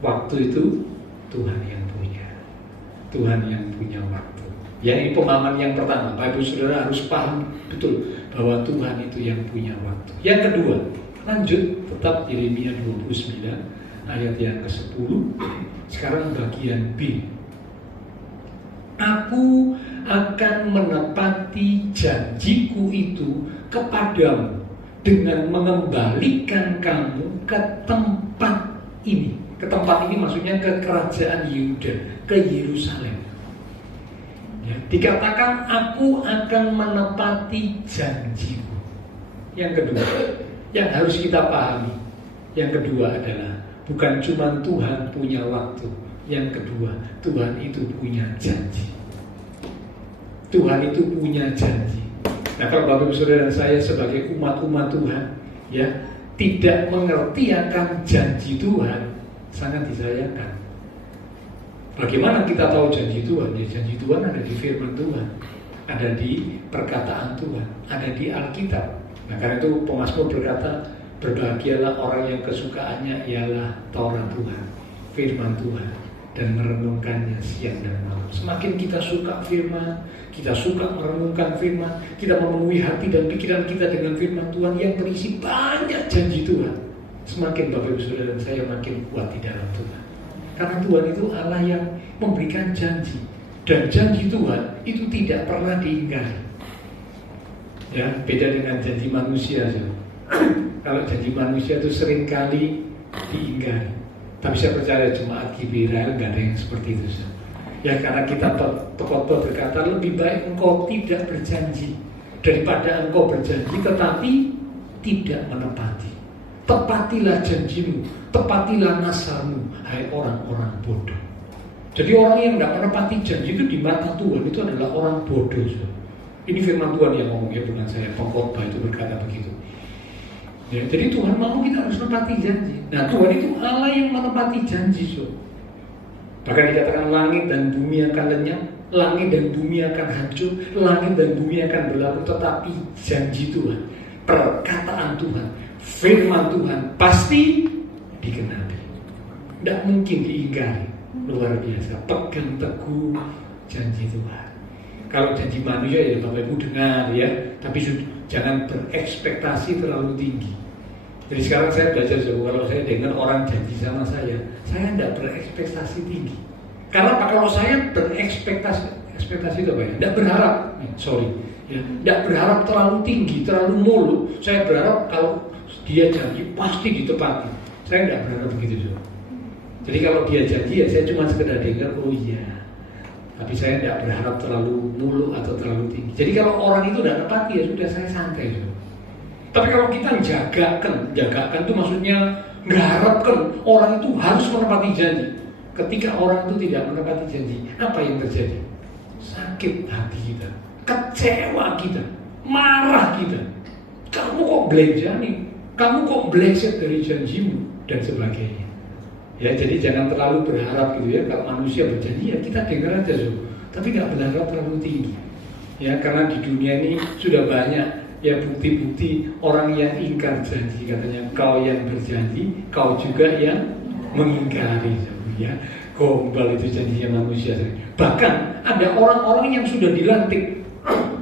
waktu itu Tuhan yang punya. Tuhan yang punya waktu. Ya, ini pemahaman yang pertama. Bapak Ibu Saudara harus paham betul bahwa Tuhan itu yang punya waktu. Yang kedua, lanjut tetap Yeremia 29 ayat yang ke-10. Sekarang bagian B. Aku akan menepati janjiku itu kepadamu dengan mengembalikan kamu ke tempat ini. Ke tempat ini maksudnya ke kerajaan Yehuda, ke Yerusalem. Ya, dikatakan aku akan menepati janjiku. Yang kedua, yang harus kita pahami, yang kedua adalah bukan cuma Tuhan punya waktu. Yang kedua, Tuhan itu punya janji. Tuhan itu punya janji. Nah, kalau Bapak Ibu Saudara dan saya sebagai umat-umat Tuhan, ya, tidak mengerti akan janji Tuhan, sangat disayangkan. Bagaimana kita tahu janji Tuhan? Ya, janji Tuhan ada di firman Tuhan, ada di perkataan Tuhan, ada di Alkitab. Nah, karena itu pemazmur berkata, berbahagialah orang yang kesukaannya ialah Taurat Tuhan, firman Tuhan, dan merenungkannya siang dan malam. Semakin kita suka firman, kita suka merenungkan firman, kita memenuhi hati dan pikiran kita dengan firman Tuhan yang berisi banyak janji Tuhan, semakin Bapak Ibu Saudara dan saya makin kuat di dalam Tuhan. Karena Tuhan itu Allah yang memberikan janji, dan janji Tuhan itu tidak pernah diingkari. Ya, beda dengan janji manusia. Kalau janji manusia itu seringkali diingkari. Tapi saya percaya jemaat GBI nggak ada yang seperti itu. Ya, karena kita pekotbah berkata lebih baik engkau tidak berjanji daripada engkau berjanji tetapi tidak menepati. Tepatilah janjimu, tepatilah nasarmu, hai orang-orang bodoh. Jadi orang yang tidak menepati janji itu di mata Tuhan itu adalah orang bodoh. Ini firman Tuhan yang ngomong, ya, bukan saya. Pengkhotbah itu berkata begitu. Ya, jadi Tuhan mau kita harus menepati janji. Nah, Tuhan itu Allah yang menepati janji. Bahkan dikatakan langit dan bumi akan lenyap, langit dan bumi akan hancur, langit dan bumi akan berlalu, tetapi janji Tuhan, perkataan Tuhan, firman Tuhan pasti digenapi, tidak mungkin diingkari. Luar biasa, pegang teguh janji Tuhan. Kalau janji manusia ya Bapak Ibu dengar ya, tapi jangan berekspektasi terlalu tinggi. Jadi sekarang saya belajar, kalau saya dengar orang janji sama saya tidak berekspektasi tinggi. Karena kalau saya berekspektasi itu apa ya? Tidak berharap, ya, tidak berharap terlalu tinggi, terlalu muluk. Saya berharap kalau dia janji pasti ditepati. Saya tidak berharap begitu juga. Jadi kalau dia janji ya saya cuma sekedar dengar, oh iya. Tapi saya tidak berharap terlalu muluk atau terlalu tinggi. Jadi kalau orang itu tidak tepati ya sudah, saya santai juga. Tapi kalau kita jagakan itu maksudnya mengharapkan orang itu harus menepati janji. Ketika orang itu tidak menepati janji, apa yang terjadi? Sakit hati kita, kecewa kita, marah kita. Kamu kok belanjani? Kamu kok meleset dari janjimu dan sebagainya. Ya, jadi jangan terlalu berharap gitu ya. Kalau manusia berjanji ya kita dengar aja tapi nggak berharap terlalu tinggi. Ya, karena di dunia ini sudah banyak ya bukti-bukti orang yang ingkar janji. Katanya kau yang berjanji, kau juga yang mengingkari. Ya, gombal itu janjinya manusia. Bahkan ada orang-orang yang sudah dilantik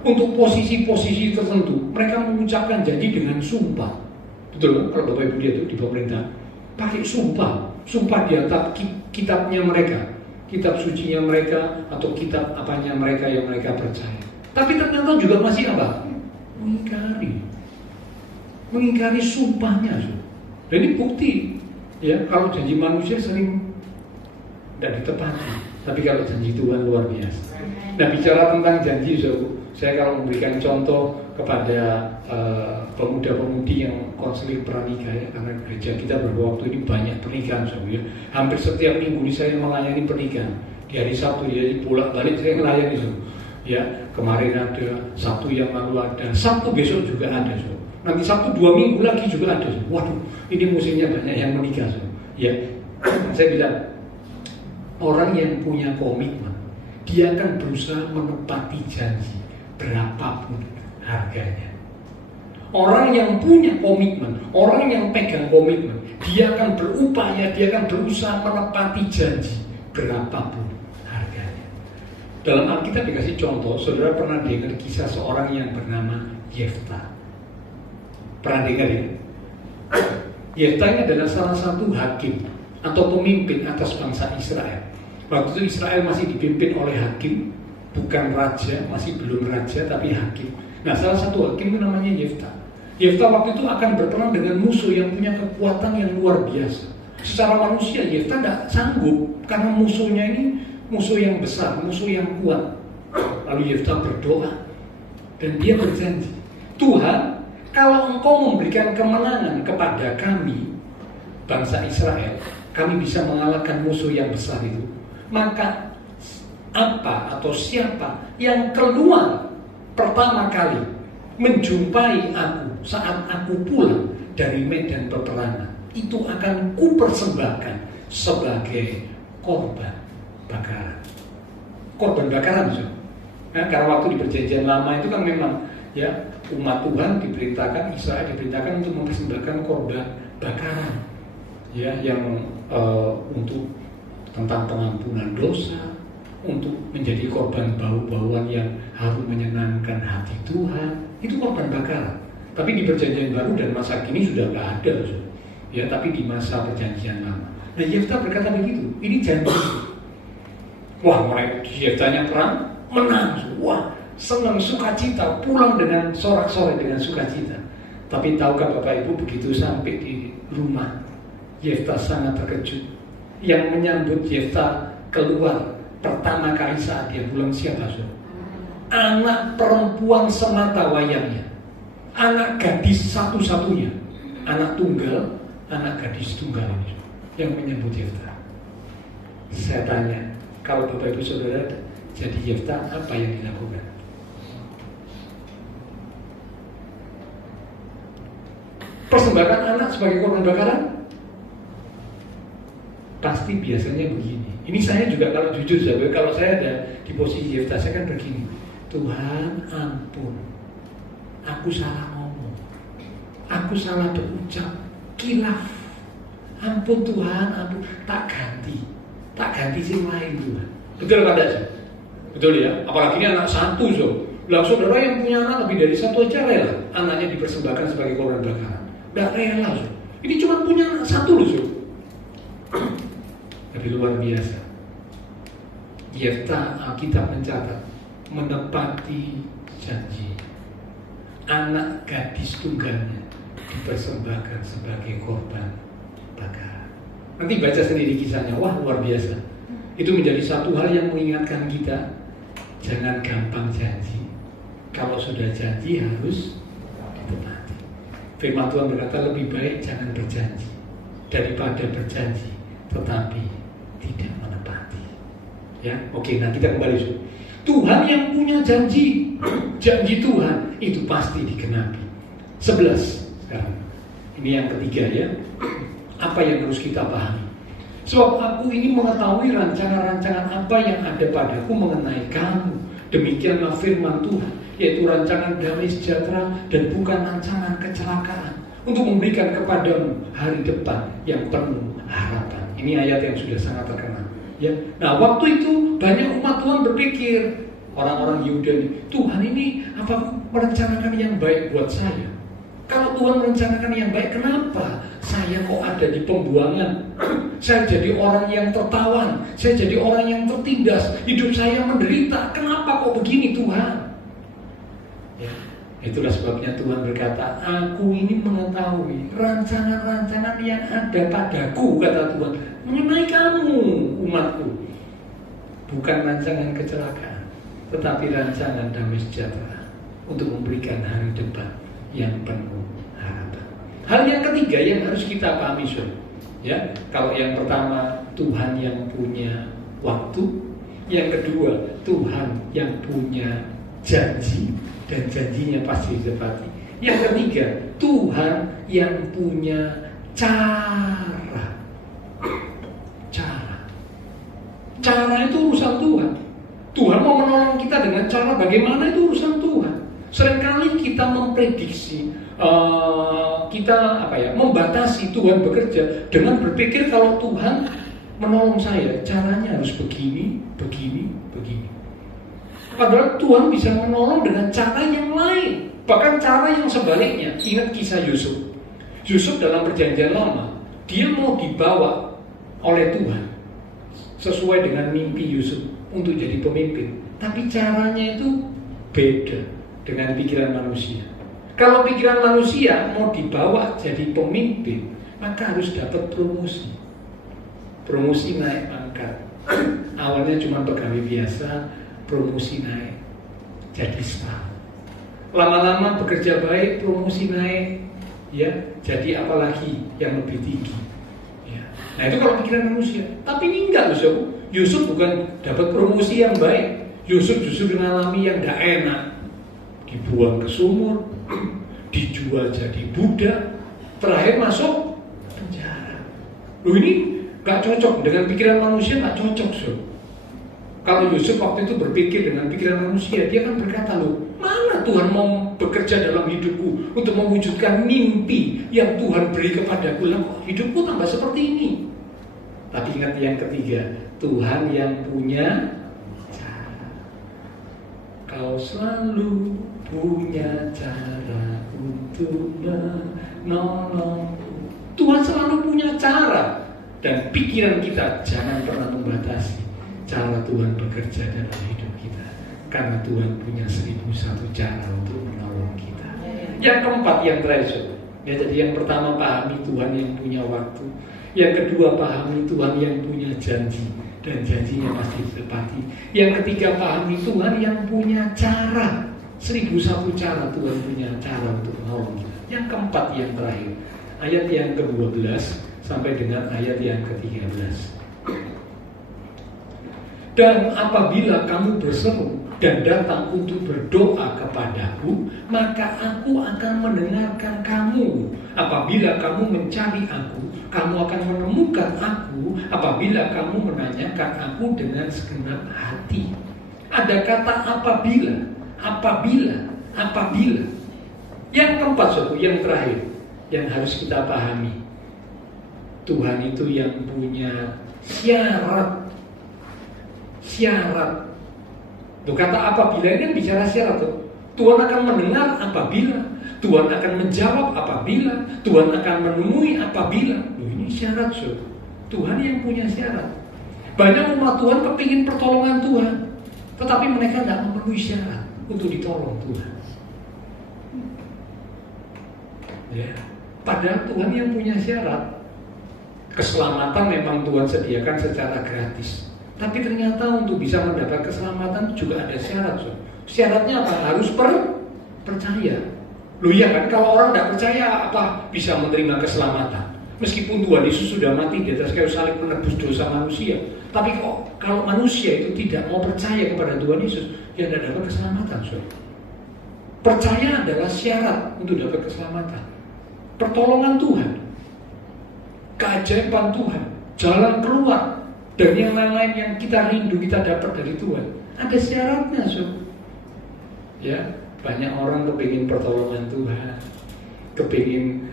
untuk posisi-posisi tertentu. Mereka mengucapkan janji dengan sumpah. Betul kan? Kalau Bapak Ibu lihat itu di pemerintah pakai sumpah di atas kitabnya mereka, kitab sucinya mereka atau kitab apanya mereka yang mereka percaya. Tapi ternyata juga masih apa? Mengingkari sumpahnya. Dan ini bukti ya, kalau janji manusia sering tidak ditepati, tapi kalau janji Tuhan luar biasa. Nah, bicara tentang janji, saya kalau memberikan contoh kepada pemuda-pemudi yang konseling pranikah ya, karena gereja kita beberapa waktu ini banyak pernikahan ya. Hampir setiap minggu ini saya melayani pernikahan. Di hari Sabtu ya, bolak-balik saya melayani ya. Kemarin ada, Sabtu yang lalu ada, Sabtu besok juga ada nanti Sabtu 2 minggu lagi juga ada. Waduh, ini musimnya banyak yang menikah ya. Saya bilang, orang yang punya komitmen, dia akan berusaha menepati janji berapapun harganya. Orang yang punya komitmen, orang yang pegang komitmen, dia akan berupaya, dia akan berusaha menepati janji berapapun harganya. Dalam Alkitab dikasih contoh, saudara pernah dengar kisah seorang yang bernama Yefta? Pernah dengar ya? Yefta ini adalah salah satu hakim atau pemimpin atas bangsa Israel. Waktu itu Israel masih dipimpin oleh hakim, bukan raja, masih belum raja tapi hakim. Nah, salah satu hakim itu namanya Yefta. Yefta waktu itu akan berperang dengan musuh yang punya kekuatan yang luar biasa. Secara manusia Yefta tidak sanggup karena musuhnya ini musuh yang besar, musuh yang kuat. Lalu Yefta berdoa dan dia berjanji, Tuhan, kalau Engkau memberikan kemenangan kepada kami, bangsa Israel, kami bisa mengalahkan musuh yang besar itu, maka apa atau siapa yang keluar pertama kali menjumpai aku saat aku pulang dari medan peperangan, itu akan kupersembahkan sebagai korban bakaran. Korban bakaran, nah, karena waktu di perjanjian lama itu kan memang ya umat Tuhan diperintahkan, Israel diperintahkan untuk mempersembahkan korban bakaran, ya, yang untuk tentang pengampunan dosa, untuk menjadi korban bau-bauan yang harus menyenangkan hati Tuhan, itu korban bakaran. Tapi di perjanjian baru dan masa kini sudah nggak ada, ya. Tapi di masa perjanjian lama, nah Yefta berkata begitu, ini janji. Wah, mereka Yeftanya perang menang, wah senang sukacita, pulang dengan sorak-sorai dengan sukacita. Tapi tahukah Bapak Ibu, begitu sampai di rumah, Yefta sangat terkejut. Yang menyambut Yefta keluar pertama kali saat dia pulang siapa? Anak perempuan semata wayangnya, anak gadis satu-satunya, anak tunggal, anak gadis tunggal ini yang menyambut Yefta. Saya tanya, kalau Bapak Ibu Saudara jadi Yefta, apa yang dilakukan? Persembahkan anak sebagai korban bakaran? Pasti biasanya begini. Ini saya juga kalau jujur saja, kalau saya ada di posisi Yefta, saya kan begini. Tuhan ampun, aku salah ngomong, aku salah berucap, kilaf, ampun Tuhan, ampun, tak ganti sing lain Tuhan. Betul apa tidak sih? Betul ya, apalagi ini anak satu so. Lah saudara yang punya anak lebih dari satu aja rela anaknya dipersembahkan sebagai korban bakaran. Tidak rela so. Ini cuma punya anak satu loh so. Tapi luar biasa. Yefta, Alkitab mencatat, menepati janji. Anak gadis tunggalnya dipersembahkan sebagai korban bakaran. Nanti baca sendiri kisahnya, wah luar biasa. Itu menjadi satu hal yang mengingatkan kita, jangan gampang janji. Kalau sudah janji harus ditepati. Firman Tuhan berkata lebih baik jangan berjanji daripada berjanji tetapi tidak menepati. Ya, oke, nah kita kembali dulu. Tuhan yang punya janji, janji Tuhan itu pasti digenapi. 11 sekarang. Ini yang ketiga ya. Apa yang harus kita pahami? Sebab aku ini mengetahui rancangan-rancangan apa yang ada padaku mengenai kamu. Demikianlah firman Tuhan, yaitu rancangan damai sejahtera dan bukan rancangan kecelakaan, untuk memberikan kepadamu hari depan yang penuh harapan. Ini ayat yang sudah sangat terkenal. Ya. Nah, waktu itu banyak umat Tuhan berpikir, orang-orang Yehuda ini, Tuhan ini apa merencanakan yang baik buat saya? Kalau Tuhan merencanakan yang baik, kenapa saya kok ada di pembuangan? Saya jadi orang yang tertawan, saya jadi orang yang tertindas, hidup saya menderita. Kenapa kok begini Tuhan? Ya, itulah sebabnya Tuhan berkata, aku ini mengetahui rancangan-rancangan yang ada padaku, kata Tuhan, mengenai kamu, umatku. Bukan rancangan kecelakaan, tetapi rancangan damai sejahtera, untuk memberikan hari depan yang penuh harapan. Hal yang ketiga yang harus kita pahami, ya, kalau yang pertama Tuhan yang punya waktu, yang kedua Tuhan yang punya janji dan janjinya pasti ditepati. Yang ketiga Tuhan yang punya cara. Cara itu urusan Tuhan. Tuhan mau menolong kita dengan cara bagaimana itu urusan Tuhan. Seringkali kita memprediksi, kita membatasi Tuhan bekerja dengan berpikir kalau Tuhan menolong saya, caranya harus begini. Padahal Tuhan bisa menolong dengan cara yang lain, bahkan cara yang sebaliknya. Ingat kisah Yusuf. Yusuf dalam perjanjian lama, dia mau dibawa oleh Tuhan sesuai dengan mimpi Yusuf untuk jadi pemimpin, tapi caranya itu beda dengan pikiran manusia. Kalau pikiran manusia mau dibawa jadi pemimpin, maka harus dapat promosi naik pangkat. Awalnya cuma pegawai biasa, promosi naik jadi staf. Lama-lama bekerja baik, promosi naik, ya jadi apalagi yang lebih tinggi. Ya. Nah itu kalau pikiran manusia. Tapi ini enggak, Yusuf bukan dapat promosi yang baik. Yusuf justru mengalami yang tidak enak. Dibuang ke sumur, dijual jadi budak, terakhir masuk penjara. Loh ini gak cocok dengan pikiran manusia, gak cocok. Kalau Yusuf waktu itu berpikir dengan pikiran manusia, dia kan berkata, loh mana Tuhan mau bekerja dalam hidupku untuk mewujudkan mimpi yang Tuhan beri kepadaku, lah hidupku tambah seperti ini. Tapi ingat yang ketiga, Tuhan yang punya cara. Kau selalu punya cara untuk menolongku. Tuhan selalu punya cara. Dan pikiran kita jangan pernah membatasi cara Tuhan bekerja dalam hidup kita. Karena Tuhan punya 1001 cara untuk menolong kita. Yang keempat, yang terakhir, ya, jadi yang pertama pahami Tuhan yang punya waktu. Yang kedua pahami Tuhan yang punya janji, dan janjinya pasti ditepati. Yang ketiga pahami Tuhan yang punya cara. 1001 cara Tuhan punya cara untuk menolong kita. Yang keempat, yang terakhir, ayat yang ke-12 sampai dengan ayat yang ke-13. Dan apabila kamu berseru dan datang untuk berdoa kepadaku, maka aku akan mendengarkan kamu. Apabila kamu mencari aku, kamu akan menemukan aku. Apabila kamu menanyakan aku dengan segenap hati. Ada kata apabila. Yang keempat, yang terakhir, yang harus kita pahami. Tuhan itu yang punya syarat. Syarat. Tuh kata apabila ini kan bicara syarat tuh. Tuhan akan mendengar apabila, Tuhan akan menjawab apabila, Tuhan akan menemui apabila. Loh, ini syarat, so. Tuhan yang punya syarat. Banyak umat Tuhan kepingin pertolongan Tuhan, tetapi mereka tidak memenuhi syarat untuk ditolong Tuhan. Ya, padahal Tuhan yang punya syarat. Keselamatan memang Tuhan sediakan secara gratis. Tapi ternyata untuk bisa mendapat keselamatan juga ada syarat. So. Syaratnya apa? Harus percaya. Loh iya kan, kalau orang tidak percaya apa bisa menerima keselamatan? Meskipun Tuhan Yesus sudah mati di atas kayu salib menebus dosa manusia, tapi kok kalau manusia itu tidak mau percaya kepada Tuhan Yesus, ya tidak dapat keselamatan. So. Percaya adalah syarat untuk dapat keselamatan. Pertolongan Tuhan, keajaiban Tuhan, jalan keluar, dan yang lain-lain yang kita rindu kita dapat dari Tuhan, ada syaratnya. So. Ya, banyak orang kepingin pertolongan Tuhan, kepingin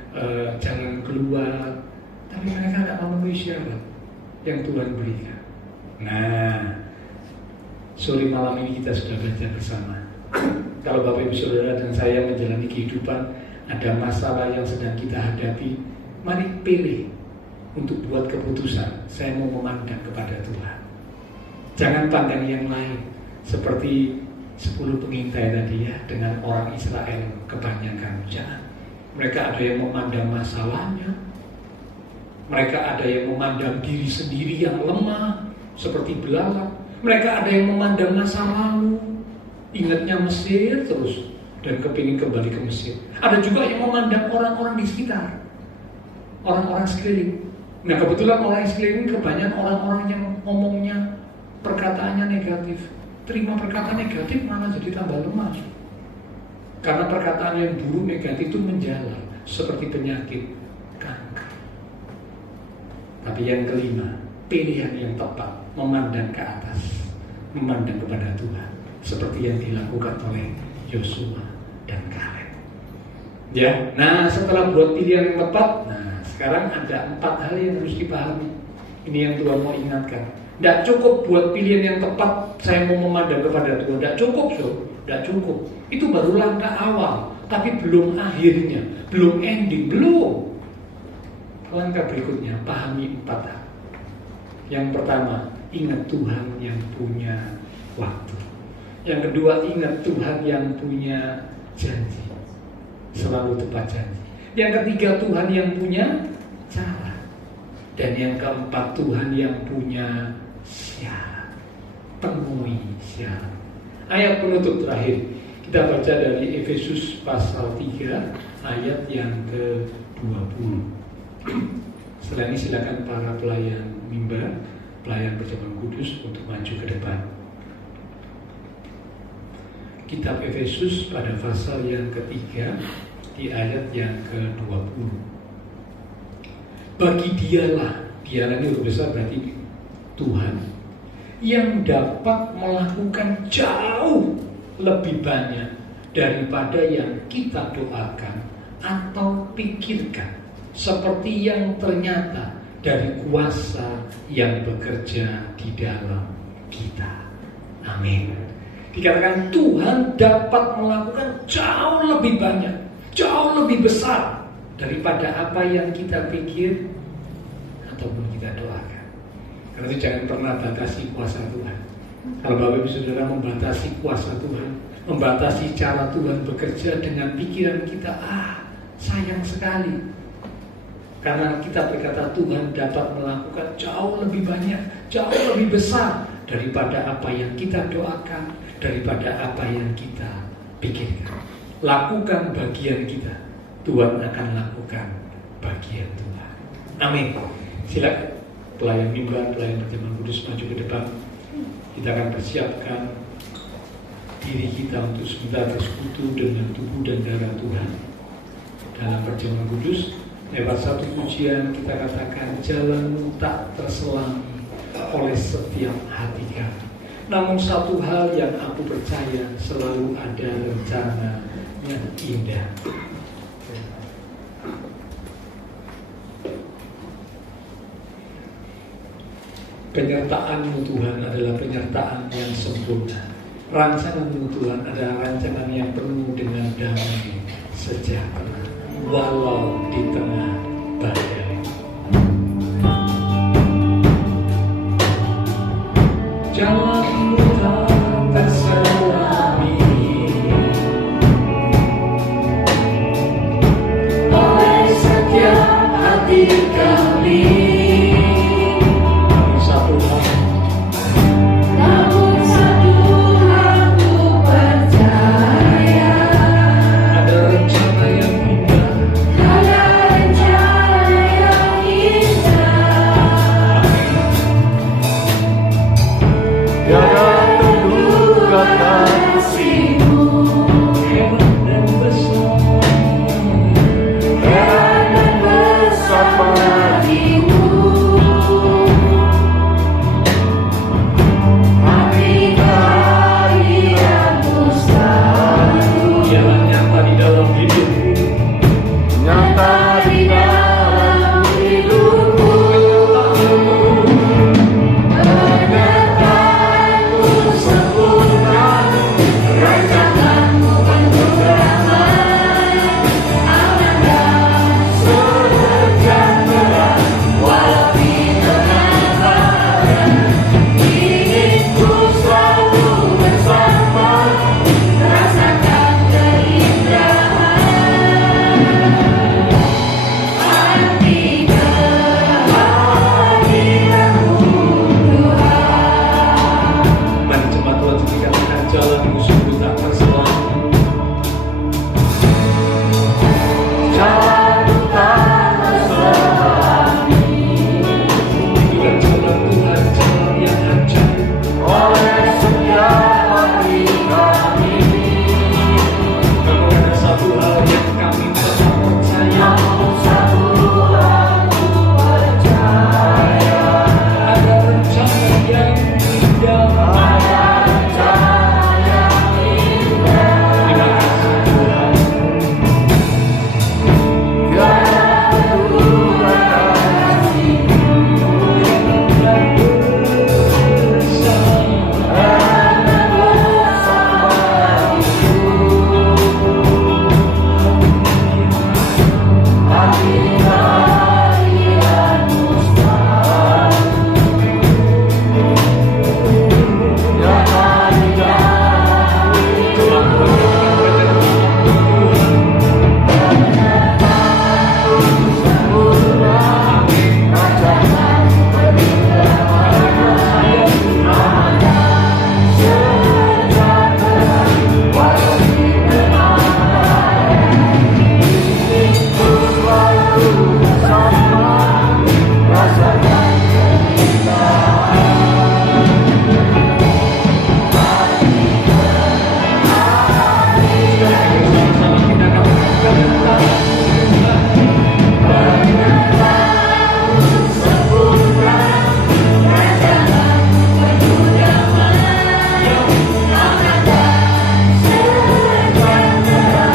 jalan keluar, tapi mereka tidak memenuhi syarat yang Tuhan berikan. Nah, sore malam ini kita sudah belajar bersama. Kalau Bapak Ibu Saudara dan saya menjalani kehidupan, ada masalah yang sedang kita hadapi, mari pilih untuk buat keputusan. Saya mau memandang kepada Tuhan. Jangan pandang yang lain, seperti 10 pengintai tadi ya, dengan orang Israel kebanyakan. Jangan. Mereka ada yang memandang masalahnya, mereka ada yang memandang diri sendiri yang lemah seperti belalang, mereka ada yang memandang masa lalu, ingatnya Mesir terus dan kepingin kembali ke Mesir. Ada juga yang memandang orang-orang di sekitar, orang-orang sekeliling. Nah kebetulan orang sekeliling kebanyakan orang-orang yang ngomongnya perkataannya negatif. Terima perkataan negatif malah jadi tambah lemah. Karena perkataan yang buruk negatif itu menjalar seperti penyakit kanker. Tapi yang kelima, pilihan yang tepat, memandang ke atas, memandang kepada Tuhan, seperti yang dilakukan oleh Yosua dan Kaleb. Ya, nah setelah buat pilihan yang tepat, nah sekarang ada 4 hal yang harus dipahami. Ini yang Tuhan mau ingatkan. Tidak cukup buat pilihan yang tepat, saya mau memandang kepada Tuhan. Tidak cukup, so. Tidak cukup. Itu baru langkah awal, tapi belum akhirnya, belum ending, belum. Langkah berikutnya, pahami 4 hal. Yang pertama, ingat Tuhan yang punya waktu. Yang kedua, ingat Tuhan yang punya janji, selalu tepat janji. Yang ketiga, Tuhan yang punya cara. Dan yang keempat, Tuhan yang punya syarat. Penuhi syarat. Ayat penutup terakhir kita baca dari Efesus pasal 3 ayat yang ke-20. Setelah ini silakan para pelayan mimbar, pelayan perjamuan kudus untuk maju ke depan. Kitab Efesus pada pasal yang ketiga di ayat yang ke-20. Bagi dialah ini huruf besar berarti Tuhan, yang dapat melakukan jauh lebih banyak daripada yang kita doakan atau pikirkan, seperti yang ternyata dari kuasa yang bekerja di dalam kita. Amin. Dikatakan Tuhan dapat melakukan jauh lebih banyak, jauh lebih besar daripada apa yang kita pikir ataupun kita doakan. Karena itu jangan pernah batasi kuasa Tuhan. Kalau Bapak Ibu Saudara membatasi kuasa Tuhan, membatasi cara Tuhan bekerja dengan pikiran kita, sayang sekali. Karena kita berkata Tuhan dapat melakukan jauh lebih banyak, jauh lebih besar daripada apa yang kita doakan, daripada apa yang kita pikirkan. Lakukan bagian kita, Tuhan akan lakukan bagian Tuhan. Amin. Silakan pelayan mimbar, pelayan perjamuan kudus maju ke depan. Kita akan persiapkan diri kita untuk sebentar bersekutu dengan tubuh dan darah Tuhan dalam perjamuan kudus. Lewat satu pujian kita katakan, jalanmu tak terselangi oleh setiap hati kami. Namun satu hal yang aku percaya, selalu ada rencana yang indah. Penyertaan-Mu Tuhan adalah penyertaan yang sempurna. Rancangan-Mu Tuhan adalah rancangan yang penuh dengan damai sejahtera, walau di tengah badai. Jalan-Mu tak terselami oleh setiap hati kami. Namun satu hal ku percaya, ada rencana yang indah, ada rencana yang indah. Tiada terduga kasih-Mu hebat dan besar, hebat dan besar bagiku. Jalan nyata di dalam hidupku, nyata di dalam hidupku. Penyertaan-Mu sempurna, rancangan-Mu penuh damai, aman dan sejahtera, walau di tengah badai. Ingin ku selalu bersama, rasakan keindahan hati kehadiran-Mu Tuhan. Mari jemaat Tuhan tinggalkan jalan-Mu sungguh tak terselami. Jalan-Mu tak terselami. Itulah jalan Tuhan, jalan yang ajaib. Oleh setiap hati kami, namun ada satu hal yang kami tetap percaya. Namun satu hal ku percaya, ada rencana yang indah, ada rencana yang indah. Terima kasih Tuhan. Tiada terduga kasih-Mu hebat dan besar, hebat dan besar bagiku. Hati kehadiran-Mu selalu nyata di dalam hidupku. Penyertaan-Mu sempurna, rancangan-Mu penuh damai, aman dan sejahtera, walau di tengah badai. Ingin ku selalu bersama, rasakan keindahan hati kehadiran-Mu. Sama kita katakan penyertaan-Mu sempurna, rancangan-Mu penuh damai, aman dan sejahtera,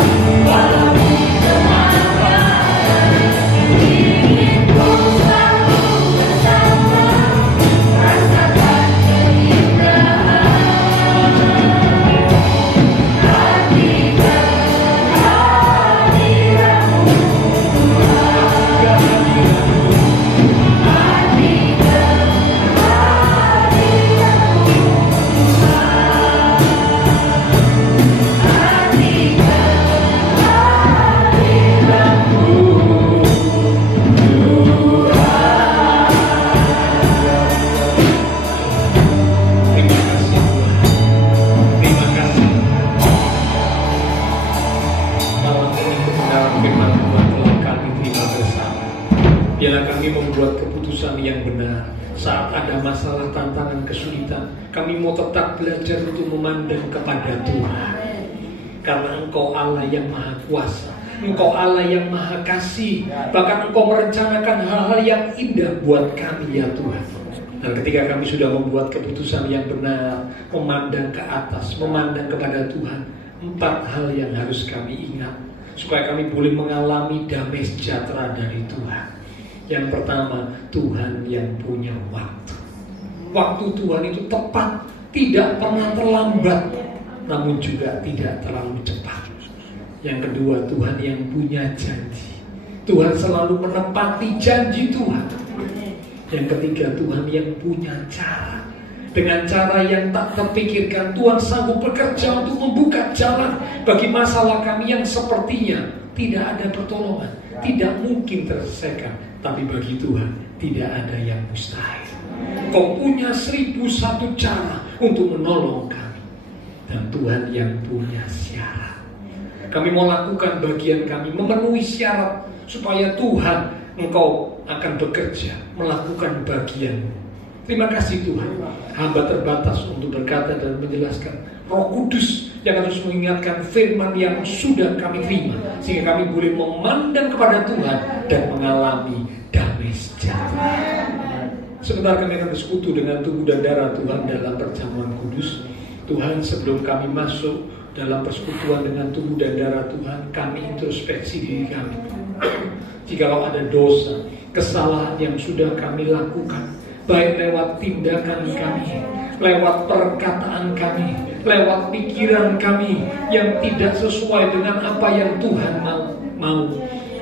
walau di tengah badai. Ingin ku selalu bersama, rasakan keindahan hati kehadiran-Mu Tuhan. Hati kehadiran-Mu Tuhan. Hati kehadiran-Mu Terima kasih Tuhan. Terima kasih. Malam ini kebenaran firman Tuhan telah kami terima bersama. Biarlah kami membuat keputusan yang benar. Saat ada masalah, tantangan, kesulitan, kami mau tetap belajar untuk memandang kepada Tuhan. Karena Engkau Allah yang Maha Kuasa, Engkau Allah yang Maha Kasih. Bahkan Engkau merencanakan hal-hal yang indah buat kami ya Tuhan. Dan ketika kami sudah membuat keputusan yang benar, memandang ke atas, memandang kepada Tuhan, 4 hal yang harus kami ingat supaya kami boleh mengalami damai sejahtera dari Tuhan. Yang pertama, Tuhan yang punya waktu. waktu Tuhan itu tepat, tidak pernah terlambat, namun juga tidak terlalu cepat. Yang kedua, Tuhan yang punya janji. Tuhan selalu menepati janji Tuhan. Yang ketiga, Tuhan yang punya cara. Dengan cara yang tak terpikirkan, Tuhan sanggup bekerja untuk membuka jalan bagi masalah kami yang sepertinya tidak ada pertolongan, tidak mungkin terselesaikan. Tapi bagi Tuhan tidak ada yang mustahil. Kau punya 1001 cara untuk menolong kami. Dan Tuhan yang punya syarat. Kami mau lakukan bagian kami, memenuhi syarat supaya Tuhan, Engkau akan bekerja, melakukan bagian-Mu. Terima kasih Tuhan. Hamba terbatas untuk berkata dan menjelaskan. Roh Kudus yang harus mengingatkan firman yang sudah kami terima, sehingga kami boleh memandang kepada Tuhan dan mengalami damai sejahtera. Sebentar kami akan bersekutu dengan tubuh dan darah Tuhan dalam perjamuan kudus. Tuhan, sebelum kami masuk dalam persekutuan dengan tubuh dan darah Tuhan, kami introspeksi diri kami. Jikalau ada dosa, kesalahan yang sudah kami lakukan, baik lewat tindakan kami, lewat perkataan kami, lewat pikiran kami yang tidak sesuai dengan apa yang Tuhan mau.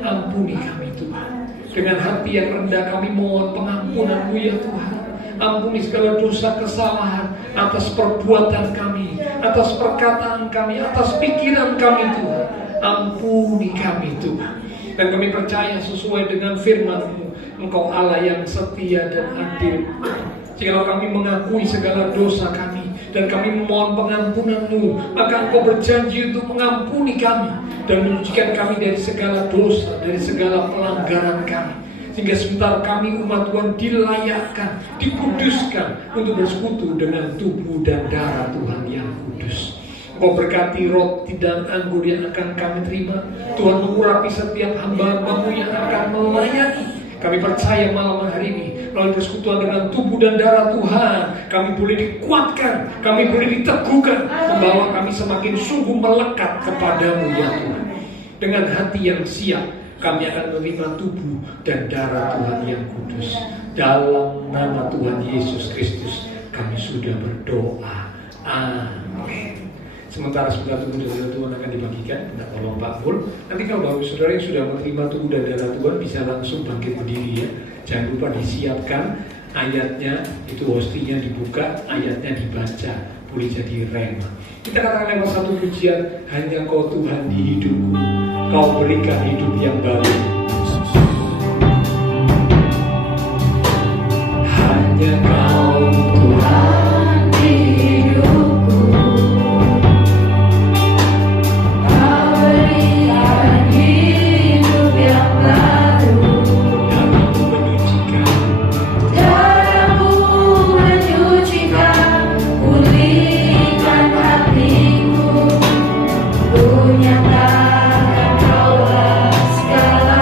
Ampuni kami Tuhan. Dengan hati yang rendah kami mohon pengampunan-Mu ya Tuhan. Ampuni segala dosa kesalahan atas perbuatan kami, atas perkataan kami, atas pikiran kami Tuhan. Ampuni kami Tuhan. Dan kami percaya sesuai dengan firman-Mu, Engkau Allah yang setia dan adil. Jika kami mengakui segala dosa kami dan kami memohon pengampunan-Mu, maka Engkau berjanji untuk mengampuni kami dan menyucikan kami dari segala dosa, dari segala pelanggaran kami. Sehingga sebentar kami umat Tuhan dilayakkan, dikuduskan untuk bersekutu dengan tubuh dan darah Tuhan yang kudus. Engkau berkati roti dan anggur yang akan kami terima. Tuhan mengurapi setiap hamba-Mu yang akan melayani. Kami percaya malam hari ini melalui persekutuan dengan tubuh dan darah Tuhan, kami boleh dikuatkan, kami boleh diteguhkan, membawa kami semakin sungguh melekat kepada-Mu ya Tuhan. Dengan hati yang siap, kami akan menerima tubuh dan darah Tuhan yang kudus. Dalam nama Tuhan Yesus Kristus, kami sudah berdoa. Amin. Sementara tubuh dan darah Tuhan akan dibagikan, minta tolong Pak Mul. Nanti kalau Bapak Saudara yang sudah menerima tubuh dan darah Tuhan bisa langsung bangkit berdiri ya. Jangan lupa disiapkan ayatnya, itu hostinya dibuka, ayatnya dibaca, boleh jadi rema. Kita katakan lewat satu pujian, hanya Kau Tuhan di hidupku, Kau berikan hidup yang baru. Hanya Kau Tuhan di hidupku, Kau berikan hidup yang baru. Darah-Mu menyucikan, pulihkan hatiku, ku nyatakan Kaulah segala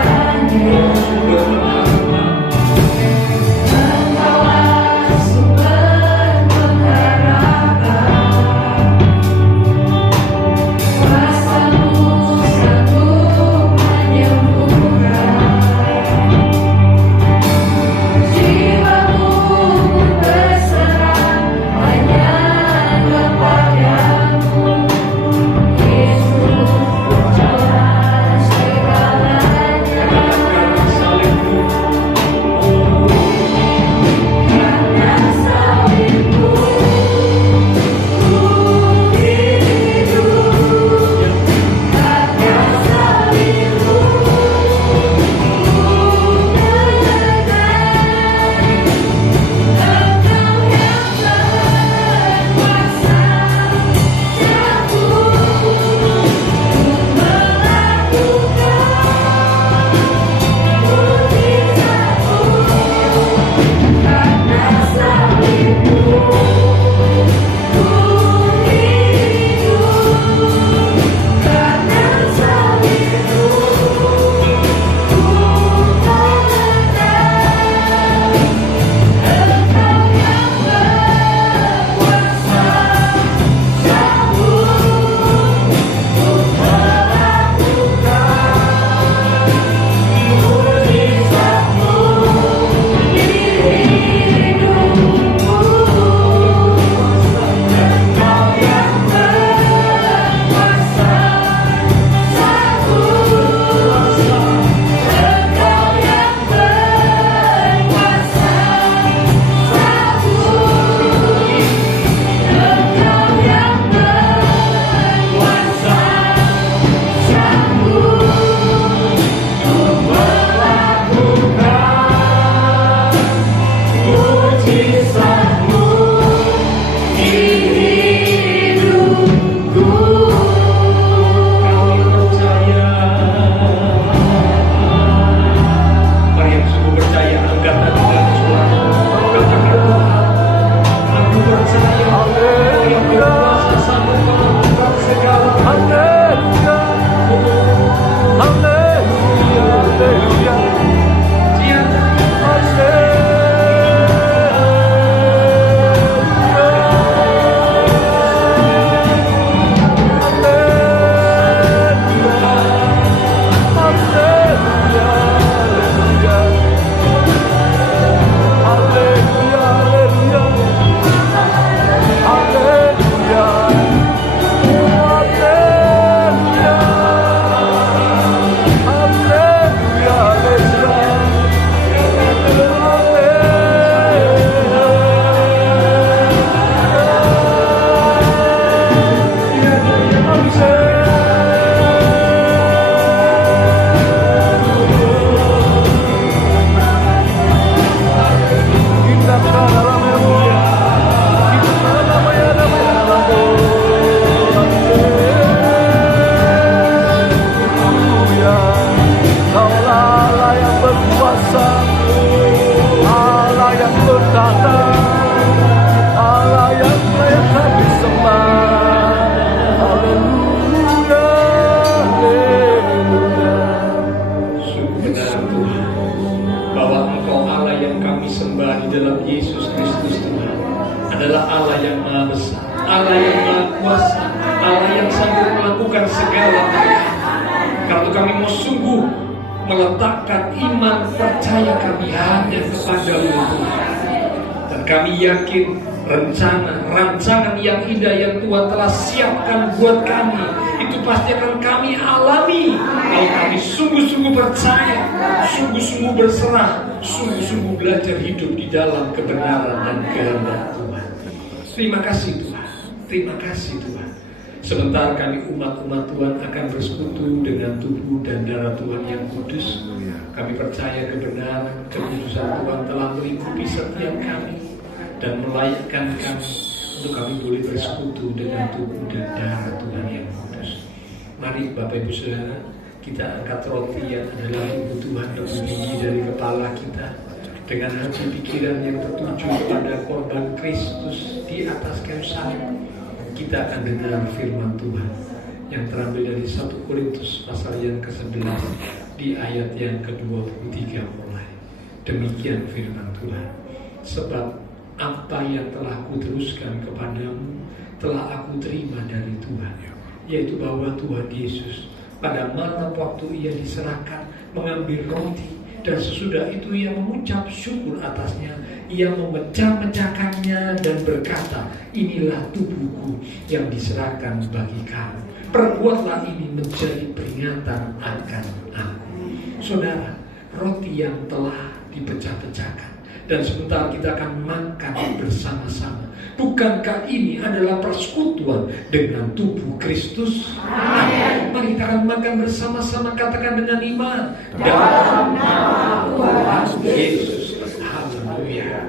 adalah Allah yang Maha Besar, Allah yang Maha Kuasa, Allah yang sanggup melakukan segala perkara. Kalau kami mau sungguh meletakkan iman percaya kami hanya kepada-Mu Tuhan, dan kami yakin rancangan yang indah yang Tuhan telah siapkan buat kami itu pasti akan kami alami kalau kami sungguh-sungguh percaya, sungguh-sungguh berserah, sungguh-sungguh belajar hidup di dalam kebenaran dan kehendak Tuhan. Terima kasih Tuhan, terima kasih Tuhan. Sebentar kami umat-umat Tuhan akan bersekutu dengan tubuh dan darah Tuhan yang kudus. Kami percaya kebenaran, kekudusan Tuhan telah melingkupi setiap kami dan melayakkan kami untuk kami boleh bersekutu dengan tubuh dan darah Tuhan yang kudus. Mari Bapak Ibu Saudara, kita angkat roti yang adalah tubuh Tuhan lebih tinggi dari kepala kita, dengan hati pikiran yang tertuju kepada korban Kristus di atas kayu salib. Kita akan dengar firman Tuhan yang terambil dari 1 Korintus pasal yang ke-11 di ayat yang ke-23 mulai. Demikian firman Tuhan. Sebab apa yang telah kuteruskan kepadamu telah aku terima dari Tuhan, yaitu bahwa Tuhan Yesus pada malam waktu ia diserahkan mengambil roti, dan sesudah itu ia mengucap syukur atasnya, ia memecah-mecahkannya dan berkata, inilah tubuhku yang diserahkan bagi kamu. Perbuatlah ini menjadi peringatan akan aku. Saudara, roti yang telah dipecah-pecahkan dan sebentar kita akan makan bersama-sama. Bukankah ini adalah persekutuan dengan tubuh Kristus? Amin. Mari kita akan makan bersama-sama, katakan dengan iman. Dalam nama Tuhan Yesus. Haleluya.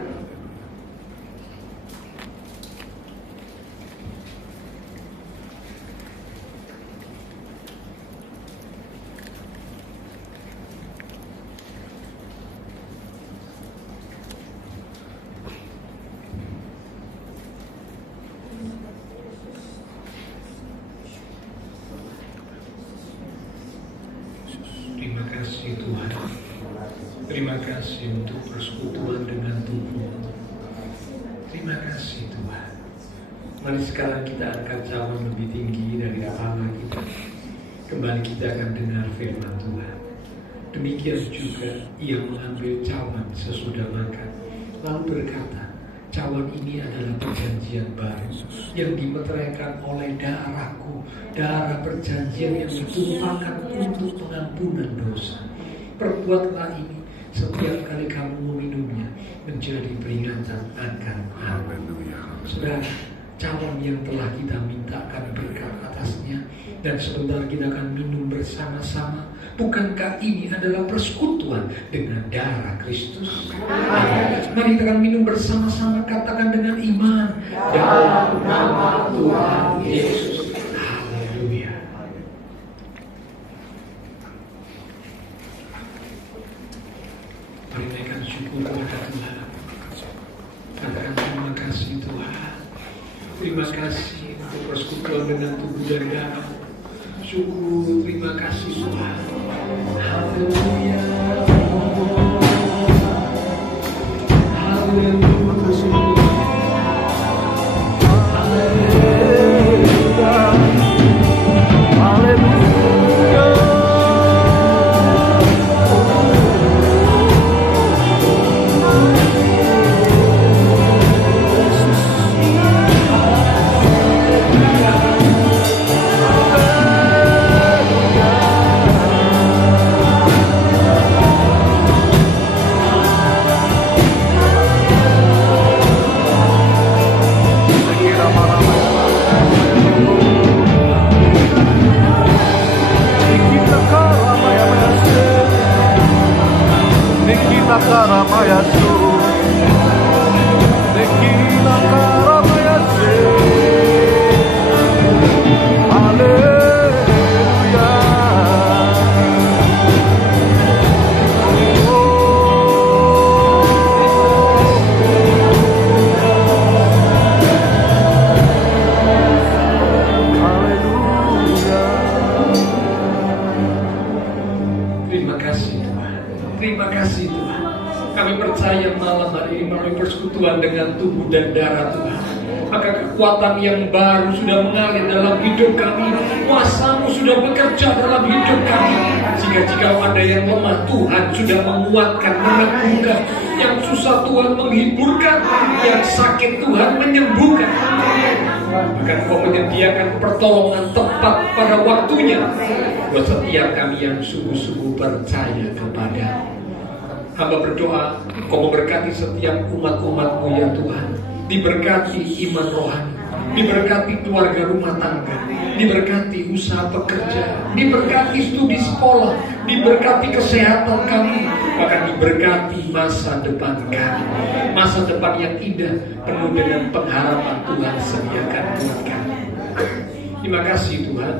Terima kasih Tuhan. Terima kasih untuk persekutuan dengan tubuh. Terima kasih Tuhan. Mari sekarang kita angkat cawan lebih tinggi dari kepala kita. Kembali kita akan dengar firman Tuhan. Demikian juga ia mengambil cawan sesudah makan, lalu berkata, cawan ini adalah perjanjian baru yang dimeteraikan oleh darahku, darah perjanjian yang ditumpahkan untuk pengampunan dosa. Perbuatlah ini setiap kali kamu meminumnya menjadi peringatan akan aku. Saudara, cawan yang telah kita mintakan berkat atasnya dan sebentar kita akan minum bersama-sama. Bukankah ini adalah persekutuan dengan darah Kristus? Mari kita akan minum bersama-sama, katakan dengan iman. Dalam nama Tuhan Yesus. Haleluya. Mari naikkan syukur kepada Tuhan. Katakan terima kasih Tuhan. Terima kasih untuk persekutuan dengan tubuh dan darah. Syukur, terima kasih Tuhan. Haleluya. Haleluya. persekutuan dengan tubuh dan darah Tuhan. Maka kekuatan yang baru sudah mengalir dalam hidup kami. Kuasa-Mu sudah bekerja dalam hidup kami. Jika ada yang lemah, Tuhan sudah menguatkan, meneguhkan. Yang susah Tuhan menghiburkan, yang sakit Tuhan menyembuhkan. Bahkan Kau menyediakan pertolongan tepat pada waktunya buat setiap kami yang sungguh-sungguh percaya kepada. Hamba berdoa Kau memberkati setiap umat-umat-Mu ya Tuhan. Diberkati iman rohani, diberkati keluarga rumah tangga, diberkati usaha pekerjaan, diberkati studi sekolah, diberkati kesehatan kami, bahkan diberkati masa depan kami. Masa depan yang indah, penuh dengan pengharapan Tuhan sediakan buat kami. Terima kasih Tuhan.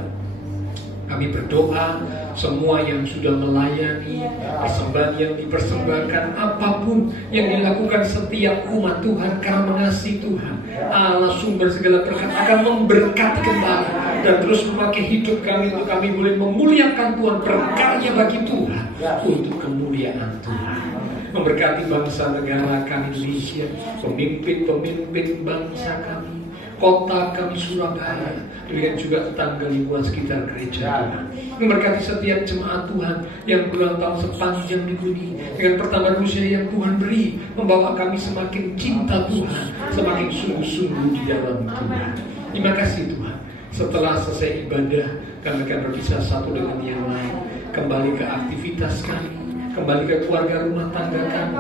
Kami berdoa semua yang sudah melayani persembahan yang dipersembahkan, apapun yang dilakukan setiap umat Tuhan karena mengasihi Tuhan, Allah sumber segala berkat akan memberkati kembali dan terus memakai hidup kami untuk kami boleh memuliakan Tuhan, berkarya bagi Tuhan untuk kemuliaan Tuhan. Memberkati bangsa negara kami Indonesia, pemimpin-pemimpin bangsa kami, kota kami Surabaya, demikian juga tetangga lingkungan sekitar gereja Tuhan. Memberkati setiap jemaat Tuhan yang berulang tahun sepanjang di bumi dengan pertambahan usia yang Tuhan beri, membawa kami semakin cinta Tuhan, semakin sungguh-sungguh di dalam Tuhan. Terima kasih Tuhan. Setelah selesai ibadah, kami akan berpisah satu dengan yang lain, kembali ke aktivitas kami, kembali ke keluarga rumah tangga kami.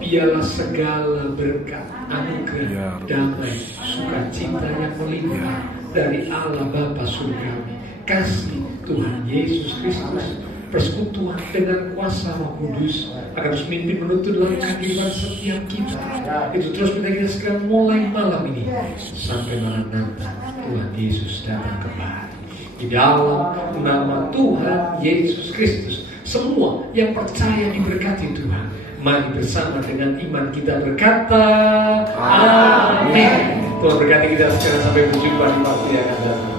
Biarlah segala berkat, anugerah, damai, sukacita yang melimpah dari Allah Bapa surgawi, kasih Tuhan Yesus Kristus, persekutuan dengan kuasa Roh Kudus akan terus memimpin menuntun dalam kehidupan setiap kita. Itu terus kita sekarang mulai malam ini sampai Maranatha Tuhan Yesus datang kembali. Di dalam nama Tuhan Yesus Kristus, semua yang percaya diberkati Tuhan. Mari bersama dengan iman kita berkata, Amin. Tuhan berkati kita sekarang sampai berjumpa di waktu yang akan datang.